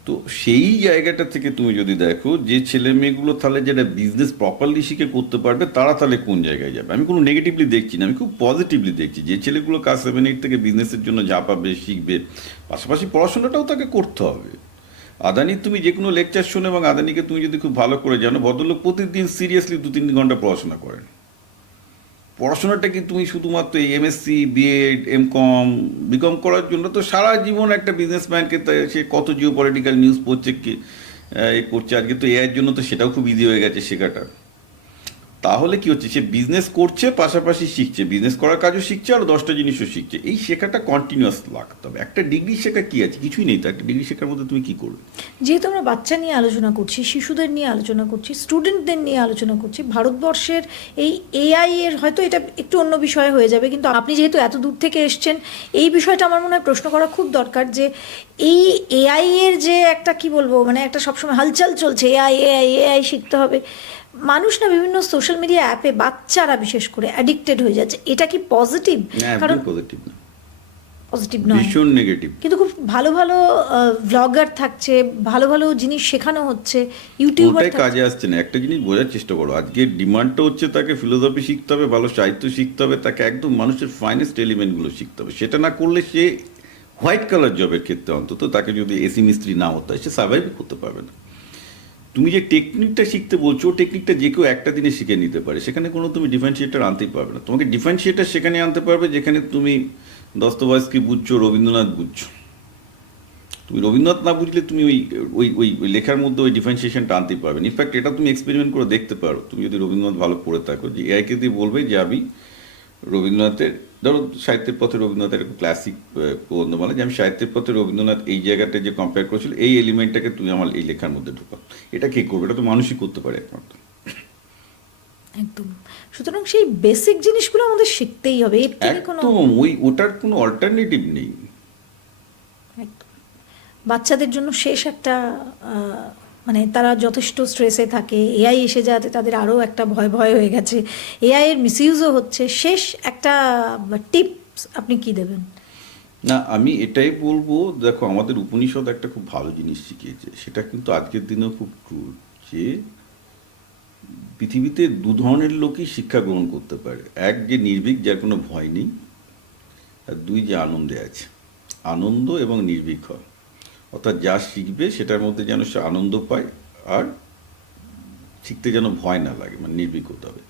তো সেই জায়গাটা থেকে তুমি যদি দেখো যে ছেলে মেয়েগুলো তাহলে যারা বিজনেস প্রপারলি শিখে করতে পারবে, তারা তাহলে কোন জায়গায় যাবে। আমি কোনো নেগেটিভলি দেখছি না, আমি খুব পজিটিভলি দেখছি। যে ছেলেগুলো ক্লাস 7-8 থেকে বিজনেসের জন্য ঝাঁপাবে, শিখবে, পাশাপাশি পড়াশোনাটাও তাকে করতে হবে। আদানির তুমি যে কোনো লেকচার শোনো, এবং আদানিকে তুমি যদি খুব ভালো করে জানো, ভদ্রলোক প্রতিদিন সিরিয়াসলি 2-3 ঘন্টা পড়াশোনা করেন। পড়াশোনাটা কি তুমি শুধুমাত্র এই এমএসসি, বিএড, এমকম, বিকম করার জন্য? তো সারা জীবন একটা বিজনেসম্যানকে সে কত জিও পলিটিক্যাল নিউজ পড়ছে, কি এ করছে। আজকে তো এআইয়ের জন্য তো সেটাও খুব ইজি হয়ে গেছে শেখাটা। তাহলে কি হচ্ছে, সে বিজনেস করছে, পাশাপাশি শিখছে, বিজনেস করার কাজও শিখছে, আর 10টা জিনিসও শিখছে। এই শেখাটা কন্টিনিউয়াস লাগতে হবে। একটা ডিগ্রি শেখা কি আছে? কিছুই নেই তো। একটা ডিগ্রি শেখার মধ্যে তুমি কি করবে? যেহেতু আমরা বাচ্চা নিয়ে আলোচনা করছি, শিশুদের নিয়ে আলোচনা করছি, স্টুডেন্টদের নিয়ে আলোচনা করছি, ভারতবর্ষের এই এআই এর হয়তো এটা একটু অন্য বিষয় হয়ে যাবে, কিন্তু আপনি যেহেতু এত দূর থেকে এসছেন, এই বিষয়টা আমার মনে হয় প্রশ্ন করা খুব দরকার যে এই এআই এর যে একটা কি বলবো, মানে একটা সবসময় হালচাল চলছে, এআই এআই এআই শিখতে হবে। মানুষ না বিভিন্ন সোশ্যাল মিডিয়া অ্যাপে, বাচ্চারা বিশেষ করে অ্যাডিক্টেড হয়ে যাচ্ছে। এটা কি পজিটিভ? না, কারণ একদম পজিটিভ না, পজিটিভ নয়, ভীষণ নেগেটিভ। কিন্তু খুব ভালো ভালো ভ্লগার থাকছে, ভালো ভালো জিনিস শেখানো হচ্ছে, ইউটিউবার ওটাই কাজে আসছে না। একটা জিনিস বোঝার চেষ্টা করো, আজকে ডিমান্ডটা হচ্ছে তাকে ফিলোসফি শিখতে হবে, ভালো সাহিত্য শিখতে হবে, তাকে একদম মানুষের ফাইনেস্ট এলিমেন্টগুলো শিখতে হবে। সেটা না করলে সে হোয়াইট কালার জবের ক্ষেত্রে অন্তত তাকে যদি এসি মিস্ত্রি না হতে হয়, সে সার্ভাইভ করতে পারবে না। তুমি যে টেকনিকটা শিখতে বলছো, টেকনিকটা যে কেউ একটা দিনে শিখে নিতে পারে। সেখানে কোনো তুমি ডিফারেন্সিয়েটার আনতেই পারবে না। তোমাকে ডিফারেন্সিয়েটার সেখানে আনতে পারবে যেখানে তুমি দস্তয়েভস্কি বুঝছো, রবীন্দ্রনাথ বুঝছো। তুমি রবীন্দ্রনাথ না বুঝলে তুমি ওই ওই ওই ওই লেখার মধ্যে ওই ডিফারেন্সিয়েশনটা আনতেই পারবে। ইনফ্যাক্ট এটা তুমি এক্সপেরিমেন্ট করে দেখতে পারো। তুমি যদি রবীন্দ্রনাথ ভালো পড়ে থাকো, যে এআইকে দিয়ে বলবে যে আমি রবীন্দ্রনাথের, ধরো সাহিত্যের পথে রবীন্দ্রনাথের একটা ক্লাসিক প্রবন্ধমালা, যে আমি সাহিত্যের পথে রবীন্দ্রনাথ এই জায়গাটা যে কম্পেয়ার করেছিল, এই এলিমেন্টটাকে তুমি আমার এই লেখার মধ্যে ঢোকাও। এটা কে করবে? এটা তো মানুষই করতে পারে একমাত্র। একদম। সুতরাং সেই বেসিক জিনিসগুলো আমাদের শিখতেই হবে, এর থেকে কোনো একদম, ওটার কোনো অল্টারনেটিভ নেই। একদম। বাচ্চাদের জন্য শেষ একটা মানে তারা যথেষ্ট স্ট্রেসে থাকে, এআই এসে যাতে তাদের আরও একটা ভয় ভয় হয়ে গেছে, এআই এর মিসইউজও হচ্ছে, শেষ একটা টিপস আপনি কি দেবেন? না, আমি এটাই বলবো, দেখো আমাদের উপনিষদ একটা খুব ভালো জিনিস শিখিয়েছে, সেটা কিন্তু আজকের দিনেও খুব ট্রু, যে পৃথিবীতে 2 ধরনের লোকই শিক্ষা গ্রহণ করতে পারে। এক, যে নির্ভীক, যার কোনো ভয় নেই, আর 2, যে আনন্দে আছে। আনন্দ এবং নির্ভীক হয়, অর্থাৎ যা শিখবে সেটার মধ্যে যেন সে আনন্দ পায়, আর শিখতে যেন ভয় না লাগে, মানে নির্ভীক হতে হবে।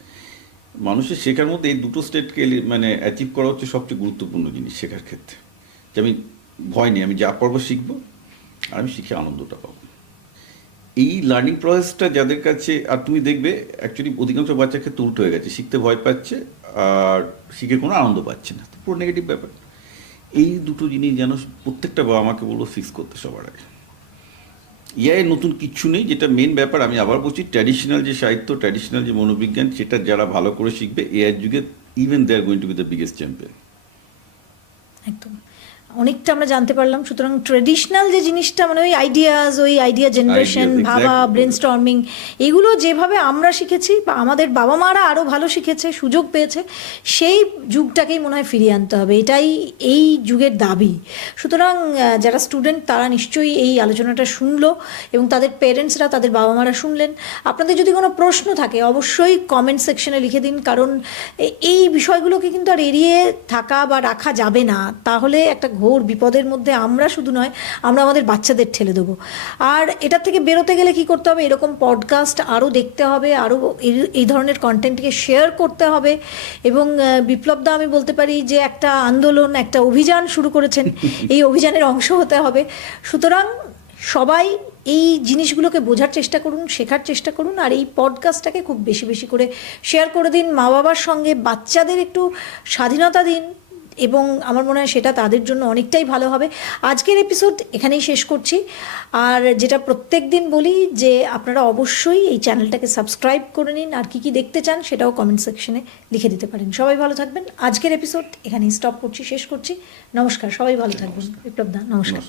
মানুষের শেখার মধ্যে এই দুটো স্টেটকে মানে অ্যাচিভ করা হচ্ছে সবচেয়ে গুরুত্বপূর্ণ জিনিস শেখার ক্ষেত্রে। যে আমি ভয় নেই, আমি যা পারবো শিখবো, আর আমি শিখে আনন্দটা পাবো। এই লার্নিং প্রসেসটা যাদের কাছে, আর তুমি দেখবে অ্যাকচুয়ালি অধিকাংশ বাচ্চার ক্ষেত্রে উল্টো হয়ে গেছে, শিখতে ভয় পাচ্ছে আর শিখে কোনো আনন্দ পাচ্ছে না, তো পুরো নেগেটিভ ব্যাপার। এই দুটো জিনিস যেন প্রত্যেকটা বাবা মাকে বলবো ফিক্স করতে সবার আগে। এআই নতুন কিচ্ছু নেই, যেটা মেন ব্যাপার আমি আবার বলছি, ট্র্যাডিশনাল যে সাহিত্য, ট্র্যাডিশনাল যে মনোবিজ্ঞান, সেটা যারা ভালো করে শিখবে এআইয়ের যুগে even they are going to be the biggest champion. একদম, অনেকটা আমরা জানতে পারলাম। সুতরাং ট্রেডিশনাল যে জিনিসটা, মানে ওই আইডিয়া জেনারেশন, Ideas, ভাবা, exactly. ব্রেন স্টর্মিং, এগুলো যেভাবে আমরা শিখেছি বা আমাদের বাবা মারা আরও ভালো শিখেছে, সুযোগ পেয়েছে, সেই যুগটাকেই মনে হয় ফিরিয়ে আনতে হবে, এটাই এই যুগের দাবি। সুতরাং যারা স্টুডেন্ট তারা নিশ্চয়ই এই আলোচনাটা শুনলো এবং তাদের পেরেন্টসরা, তাদের বাবা মারা শুনলেন। আপনাদের যদি কোনো প্রশ্ন থাকে অবশ্যই কমেন্ট সেকশনে লিখে দিন, কারণ এই বিষয়গুলোকে কিন্তু আর এড়িয়ে থাকা বা রাখা যাবে না, তাহলে একটা ঘোর বিপদের মধ্যে আমরা শুধু নয়, আমরা আমাদের বাচ্চাদের ঠেলে দেবো। আর এটার থেকে বেরোতে গেলে কি করতে হবে, এরকম পডকাস্ট আরও দেখতে হবে, আরও এই ধরনের কন্টেন্টকে শেয়ার করতে হবে। এবং বিপ্লবদা, আমি বলতে পারি যে একটা আন্দোলন, একটা অভিযান শুরু করেছেন, এই অভিযানের অংশ হতে হবে। সুতরাং সবাই এই জিনিসগুলোকে বোঝার চেষ্টা করুন, শেখার চেষ্টা করুন, আর এই পডকাস্টটাকে খুব বেশি বেশি করে শেয়ার করে দিন। মা বাবার সঙ্গে বাচ্চাদের একটু স্বাধীনতা দিন, এবং আমার মনে হয় সেটা তাদের জন্য অনেকটাই ভালো হবে। আজকের এপিসোড এখানেই শেষ করছি। আর যেটা প্রত্যেক দিন বলি, যে আপনারা অবশ্যই এই চ্যানেলটাকে সাবস্ক্রাইব করে নিন, আর কী কী দেখতে চান সেটাও কমেন্ট সেকশনে লিখে দিতে পারেন। সবাই ভালো থাকবেন। আজকের এপিসোড এখানেই স্টপ করছি, শেষ করছি। নমস্কার, সবাই ভালো থাকবেন। বিপ্লবদা, নমস্কার।